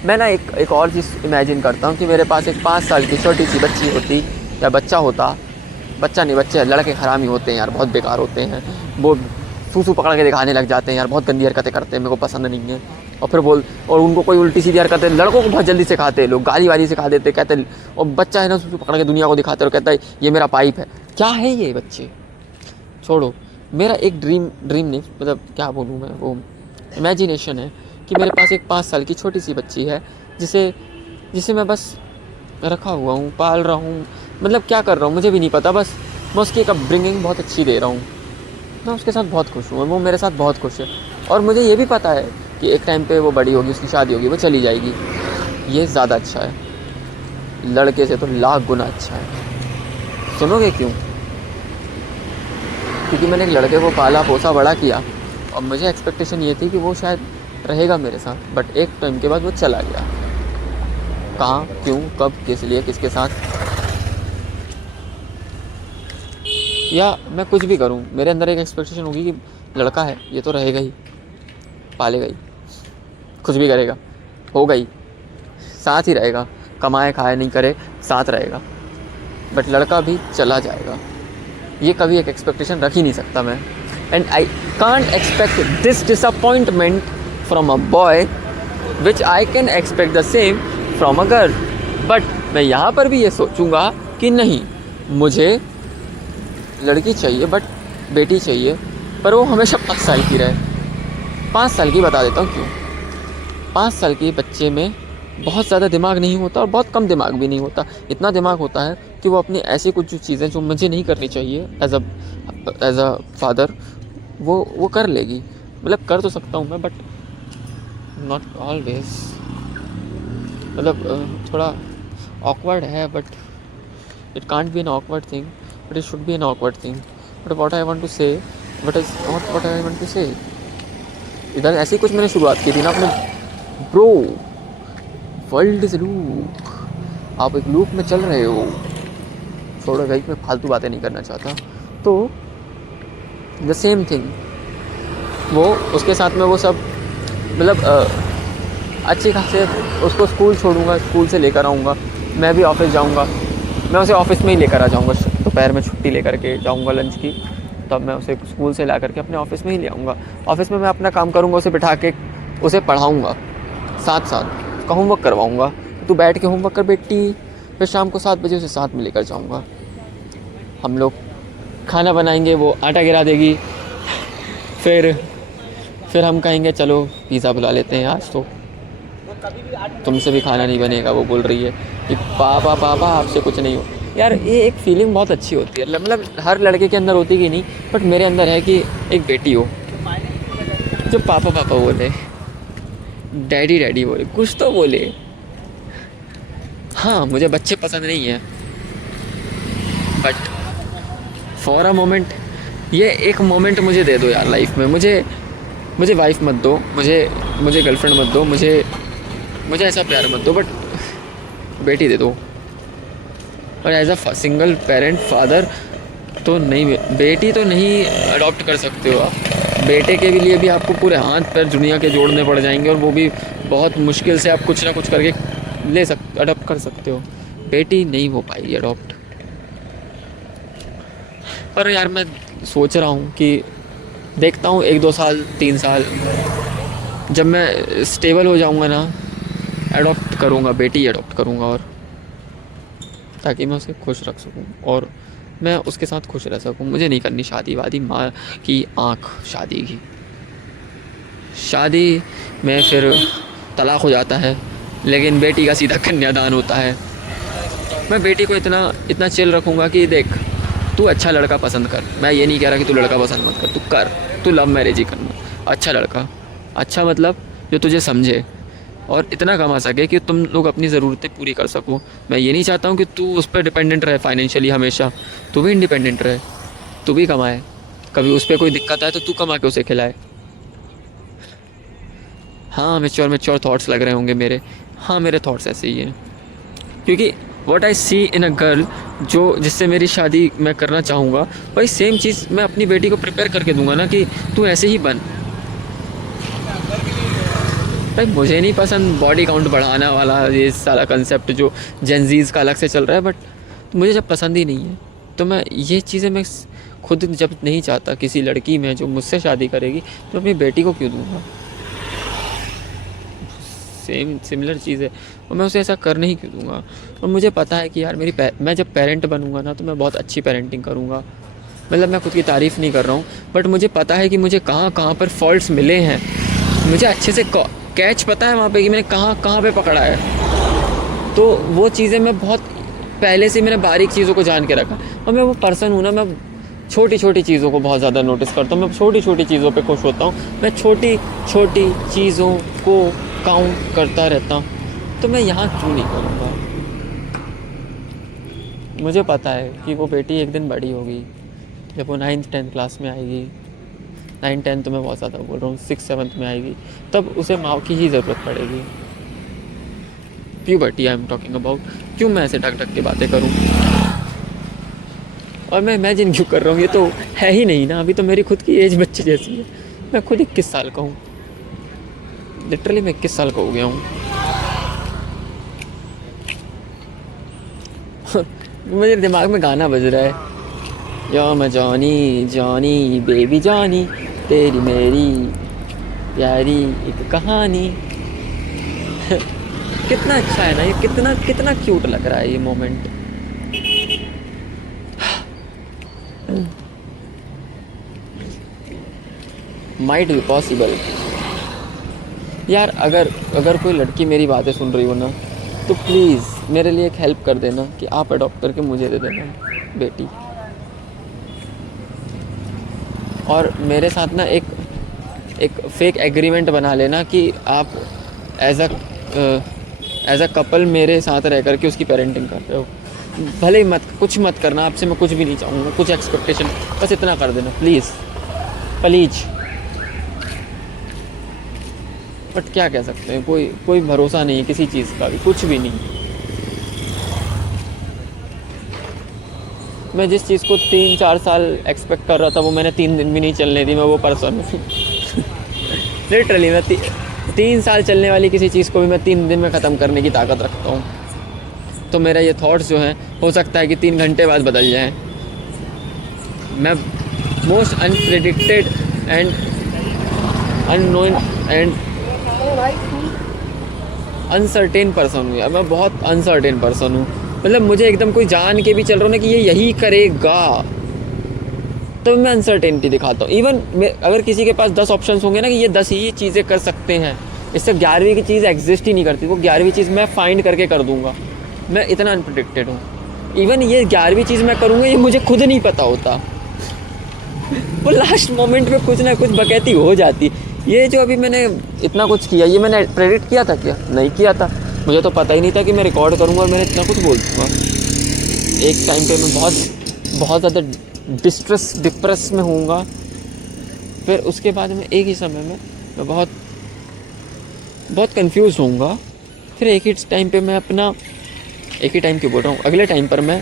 मैं ना एक और चीज़ इमेजिन करता हूँ कि मेरे पास एक 5 साल की छोटी सी बच्ची होती या बच्चा होता। बच्चा नहीं, बच्चे लड़के हरामी होते हैं यार, बहुत बेकार होते हैं। वो सूसू पकड़ के दिखाने लग जाते हैं यार, बहुत गंदी हरकतें करते हैं, मेरे को पसंद नहीं है। और फिर और उनको कोई उल्टी सीधी हरकतें लड़कों को बहुत जल्दी सिखाते हैं लोग, गाली वाली सिखा देते, कहते हैं। और बच्चा है ना, सूसू पकड़ के दुनिया को दिखाते और कहता है ये मेरा पाइप है। क्या है ये बच्चे, छोड़ो। मेरा एक ड्रीम नहीं, मतलब क्या बोलूँ मैं, वो इमेजिनेशन है कि मेरे पास एक 5 साल की छोटी सी बच्ची है जिसे मैं बस रखा हुआ हूँ, पाल रहा हूँ, मतलब क्या कर रहा हूँ मुझे भी नहीं पता। बस मैं उसकी एक अपब्रिंगिंग बहुत अच्छी दे रहा हूँ, मैं उसके साथ बहुत खुश हूँ और वो मेरे साथ बहुत खुश है। और मुझे ये भी पता है कि एक टाइम पे वो बड़ी होगी, उसकी शादी होगी, वो चली जाएगी। ये ज़्यादा अच्छा है, लड़के से तो लाख गुना अच्छा है। सुनोगे क्यों? क्योंकि मैंने एक लड़के को पाला पोसा बड़ा किया और मुझे एक्सपेक्टेशन ये थी कि वो शायद रहेगा मेरे साथ, बट एक टाइम के बाद वो चला गया। कहाँ, क्यों, कब, किस लिए, किसके साथ, या मैं कुछ भी करूँ, मेरे अंदर एक एक्सपेक्टेशन होगी कि लड़का है, ये तो रहेगा ही, पालेगा ही, कुछ भी करेगा, होगा ही, साथ ही रहेगा, कमाए खाए नहीं करे, साथ रहेगा, बट लड़का भी चला जाएगा। ये कभी एक एक्सपेक्टेशन रख ही नहीं सकता मैं। And I can't expect this disappointment from a boy which I can expect the same from a girl. But मैं यहाँ पर भी ये सोचूंगा कि नहीं, मुझे लड़की चाहिए, बट बेटी चाहिए, पर वो हमेशा 5 साल की रहे। 5 साल की बता देता हूँ क्यों। 5 साल के बच्चे में बहुत ज़्यादा दिमाग नहीं होता और बहुत कम दिमाग भी नहीं होता। इतना दिमाग होता है कि वो अपनी ऐसी कुछ जो चीज़ें जो मुझे नहीं करनी चाहिए एज अ फादर, वो कर लेगी। मतलब कर तो सकता हूँ मैं, बट नॉट ऑलवेज। मतलब थोड़ा ऑकवर्ड है, but it can't be an awkward thing, but it should be an awkward thing. But what I want to say, what I want to say, इधर ऐसी कुछ मैंने शुरुआत की थी ना अपने। ब्रो, वर्ल्ड इज लूप, आप एक लूप में चल रहे हो। छोड़ो भाई, मैं फालतू बातें नहीं करना चाहता। तो द सेम थिंग, वो उसके साथ में वो सब, मतलब अच्छी खासे उसको स्कूल छोड़ूंगा, स्कूल से लेकर आऊँगा, मैं भी ऑफिस जाऊँगा, मैं उसे ऑफिस में ही लेकर आ जाऊँगा, दोपहर में छुट्टी लेकर के जाऊँगा लंच की, तब मैं उसे स्कूल से ला करके अपने ऑफिस में ही ले आऊँगा। ऑफिस में मैं अपना काम करूँगा, उसे बिठा के उसे पढ़ाऊँगा, साथ साथ उसका होमवर्क करवाऊँगा, तू बैठ के होमवर्क कर बेटी। फिर शाम को 7 बजे उसे साथ में लेकर जाऊँगा, हम लोग खाना बनाएंगे, वो आटा गिरा देगी, फिर हम कहेंगे चलो पिज़्ज़ा बुला लेते हैं आज, तो तुमसे भी खाना नहीं बनेगा। वो बोल रही है कि पापा पापा आपसे कुछ नहीं हो। यार ये एक फीलिंग बहुत अच्छी होती है, मतलब हर लड़के के अंदर होती कि नहीं, बट मेरे अंदर है कि एक बेटी हो जो पापा पापा बोले, डैडी डैडी बोले, कुछ तो बोले। हाँ मुझे बच्चे पसंद नहीं है, बट फॉर अ मोमेंट ये एक मोमेंट मुझे दे दो यार लाइफ में। मुझे वाइफ मत दो, मुझे गर्लफ्रेंड मत दो, मुझे ऐसा प्यार मत दो, बट बेटी दे दो। और as a single parent father तो नहीं, बेटी तो नहीं अडॉप्ट कर सकते हो आप। बेटे के लिए भी आपको पूरे हाथ पैर दुनिया के जोड़ने पड़ जाएंगे, और वो भी बहुत मुश्किल से आप कुछ ना कुछ करके अडॉप्ट कर सकते हो। बेटी नहीं हो पाएगी अडॉप्ट। पर यार मैं सोच रहा हूँ कि देखता हूँ 1-2 साल 3 साल, जब मैं स्टेबल हो जाऊँगा ना, अडॉप्ट करूँगा, बेटी अडॉप्ट करूँगा, और ताकि मैं उसे खुश रख सकूँ और मैं उसके साथ खुश रह सकूँ। मुझे नहीं करनी शादी वादी, माँ की आँख शादी की। शादी में फिर तलाक हो जाता है, लेकिन बेटी का सीधा कन्यादान होता है। मैं बेटी को इतना चिल रखूँगा कि देख तू अच्छा लड़का पसंद कर। मैं ये नहीं कह रहा कि तू लड़का पसंद मत कर, तू लव मैरिज ही करना। अच्छा लड़का, अच्छा मतलब जो तुझे समझे और इतना कमा सके कि तुम लोग अपनी ज़रूरतें पूरी कर सको। मैं ये नहीं चाहता हूँ कि तू उस पर डिपेंडेंट रहे फाइनेंशियली हमेशा। तू भी इंडिपेंडेंट रहे, तू भी कमाए, कभी उस पर कोई दिक्कत आए तो तू कमा के उसे खिलाए। हाँ मैच्योर थॉट्स लग रहे होंगे मेरे। हाँ मेरे थॉट्स ऐसे ही हैं, क्योंकि what I C in a girl, जो जिससे मेरी शादी मैं करना चाहूँगा, वही सेम चीज़ मैं अपनी बेटी को प्रिपेयर करके दूंगा ना, कि तू ऐसे ही बन। भाई मुझे नहीं पसंद बॉडी काउंट बढ़ाना वाला ये सारा कंसेप्ट जो जेनजीज़ का अलग से चल रहा है, बट मुझे जब पसंद ही नहीं है तो मैं ये चीज़ें मैं खुद जब नहीं चाहता किसी लड़की में जो मुझसे शादी करेगी, तो अपनी बेटी को क्यों दूँगा। सिमिलर चीज़ है, और मैं उसे ऐसा करने ही क्यों दूँगा। और मुझे पता है कि यार मैं जब पेरेंट बनूँगा ना, तो मैं बहुत अच्छी पेरेंटिंग करूँगा। मतलब मैं खुद की तारीफ़ नहीं कर रहा हूँ, बट मुझे पता है कि मुझे कहाँ पर फॉल्ट्स मिले हैं। मुझे अच्छे से कैच पता है वहाँ पे कि मैंने कहाँ पे पकड़ा है। तो वो चीज़ें मैं बहुत पहले से मैंने बारीक चीज़ों को जान के रखा। और मैं वो पर्सन हूँ ना, मैं छोटी छोटी चीज़ों को बहुत ज़्यादा नोटिस करता हूँ। मैं छोटी छोटी चीज़ों पे खुश होता हूँ। मैं छोटी छोटी चीज़ों को काउंट करता रहता हूँ। तो मैं यहाँ क्यों नहीं करूँगा। मुझे पता है कि वो बेटी एक दिन बड़ी होगी, जब वो 9th-10th क्लास में आएगी, 9-10 तो मैं बहुत ज़्यादा बोल रहा हूँ, 6-7 में आएगी, तब उसे माँ की ही ज़रूरत पड़ेगी। Puberty I am talking about. क्यों मैं ऐसे ढक के बातें करूँ, और मैं इमेजिन क्यों कर रहा हूँ। ये तो है ही नहीं ना, अभी तो मेरी खुद की एज बच्चे जैसी है। मैं खुद 21 साल का हूँ, लिटरली मैं 21 साल का हो गया हूँ। मेरे दिमाग में गाना बज रहा है, यो मैं जॉनी जॉनी बेबी जॉनी, तेरी मेरी प्यारी एक कहानी। कितना अच्छा है ना ये, कितना क्यूट लग रहा है ये मोमेंट। Might be possible. यार अगर कोई लड़की मेरी बातें सुन रही हो ना, तो प्लीज़ मेरे लिए एक हेल्प कर देना कि आप अडॉप्ट करके मुझे दे देना बेटी। और मेरे साथ ना एक फेक एग्रीमेंट बना लेना कि आप एज अ कपल मेरे साथ रह कर के उसकी पेरेंटिंग कर रहे हो। भले ही कुछ मत करना, आपसे मैं कुछ भी नहीं चाहूँगा, कुछ एक्सपेक्टेशन, बस इतना कर देना प्लीज़ प्लीज। बट क्या कह सकते हैं, कोई भरोसा नहीं है किसी चीज़ का भी, कुछ भी नहीं। मैं जिस चीज़ को 3-4 साल एक्सपेक्ट कर रहा था, वो मैंने 3 दिन भी नहीं चलने दी। मैं वो पर्सन हूँ लिटरली। मैं 3 साल चलने वाली किसी चीज़ को भी मैं 3 दिन में ख़त्म करने की ताकत रखता हूँ। तो मेरा ये थॉट्स जो हैं हो सकता है कि 3 घंटे बाद बदल जाएं। मैं most unpredicted and unknown and uncertain person हूँ। मैं बहुत अनसर्टेन पर्सन हूँ। मतलब मुझे एकदम कोई जान के भी चल रहा हूँ ना कि ये यही करेगा, तो मैं अनसर्टेनिटी दिखाता हूँ। इवन अगर किसी के पास 10 ऑप्शंस होंगे ना कि ये 10 ही चीज़ें कर सकते हैं, इससे 11वीं की चीज़ एग्जिस्ट ही नहीं करती। वो 11वीं चीज़ मैं फाइंड करके कर दूँगा। मैं इतना अनप्रेडिक्टेड हूँ। इवन ये 11वीं चीज़ मैं करूँगा ये मुझे खुद नहीं पता होता। वो लास्ट मोमेंट में कुछ ना कुछ बकैती हो जाती। ये जो अभी मैंने इतना कुछ किया, ये मैंने प्रेडिक्ट किया था क्या? नहीं किया था। मुझे तो पता ही नहीं था कि मैं रिकॉर्ड करूँगा और मैंने इतना कुछ बोल दूँगा। एक टाइम पे मैं बहुत ज़्यादा डिप्रेस में होऊंगा। फिर उसके बाद में एक ही समय में मैं बहुत कंफ्यूज होऊंगा। फिर एक ही टाइम पे मैं अगले टाइम पर मैं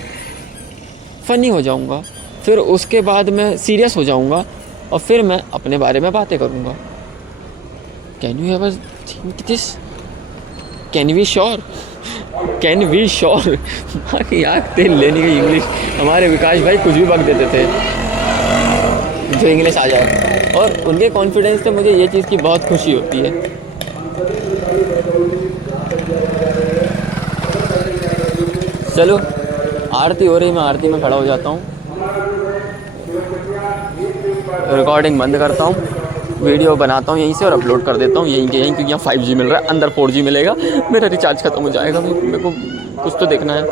फ़नी हो जाऊंगा। फिर उसके बाद मैं सीरियस हो जाऊंगा और फिर मैं अपने बारे में बातें करूंगा। Can you ever think this? Can we sure? यार तेल लेने की इंग्लिश हमारे विकास भाई कुछ भी बक देते थे जो इंग्लिश आ जाए, और उनके कॉन्फिडेंस से मुझे ये चीज़ की बहुत खुशी होती है। चलो आरती हो रही, मैं आरती में खड़ा हो जाता हूँ, रिकॉर्डिंग बंद करता हूँ, वीडियो बनाता हूँ यहीं से और अपलोड कर देता हूँ यहीं क्योंकि यहाँ 5G मिल रहा है, अंदर 4G मिलेगा। मेरा रिचार्ज ख़त्म हो जाएगा, मेरे को कुछ तो देखना है।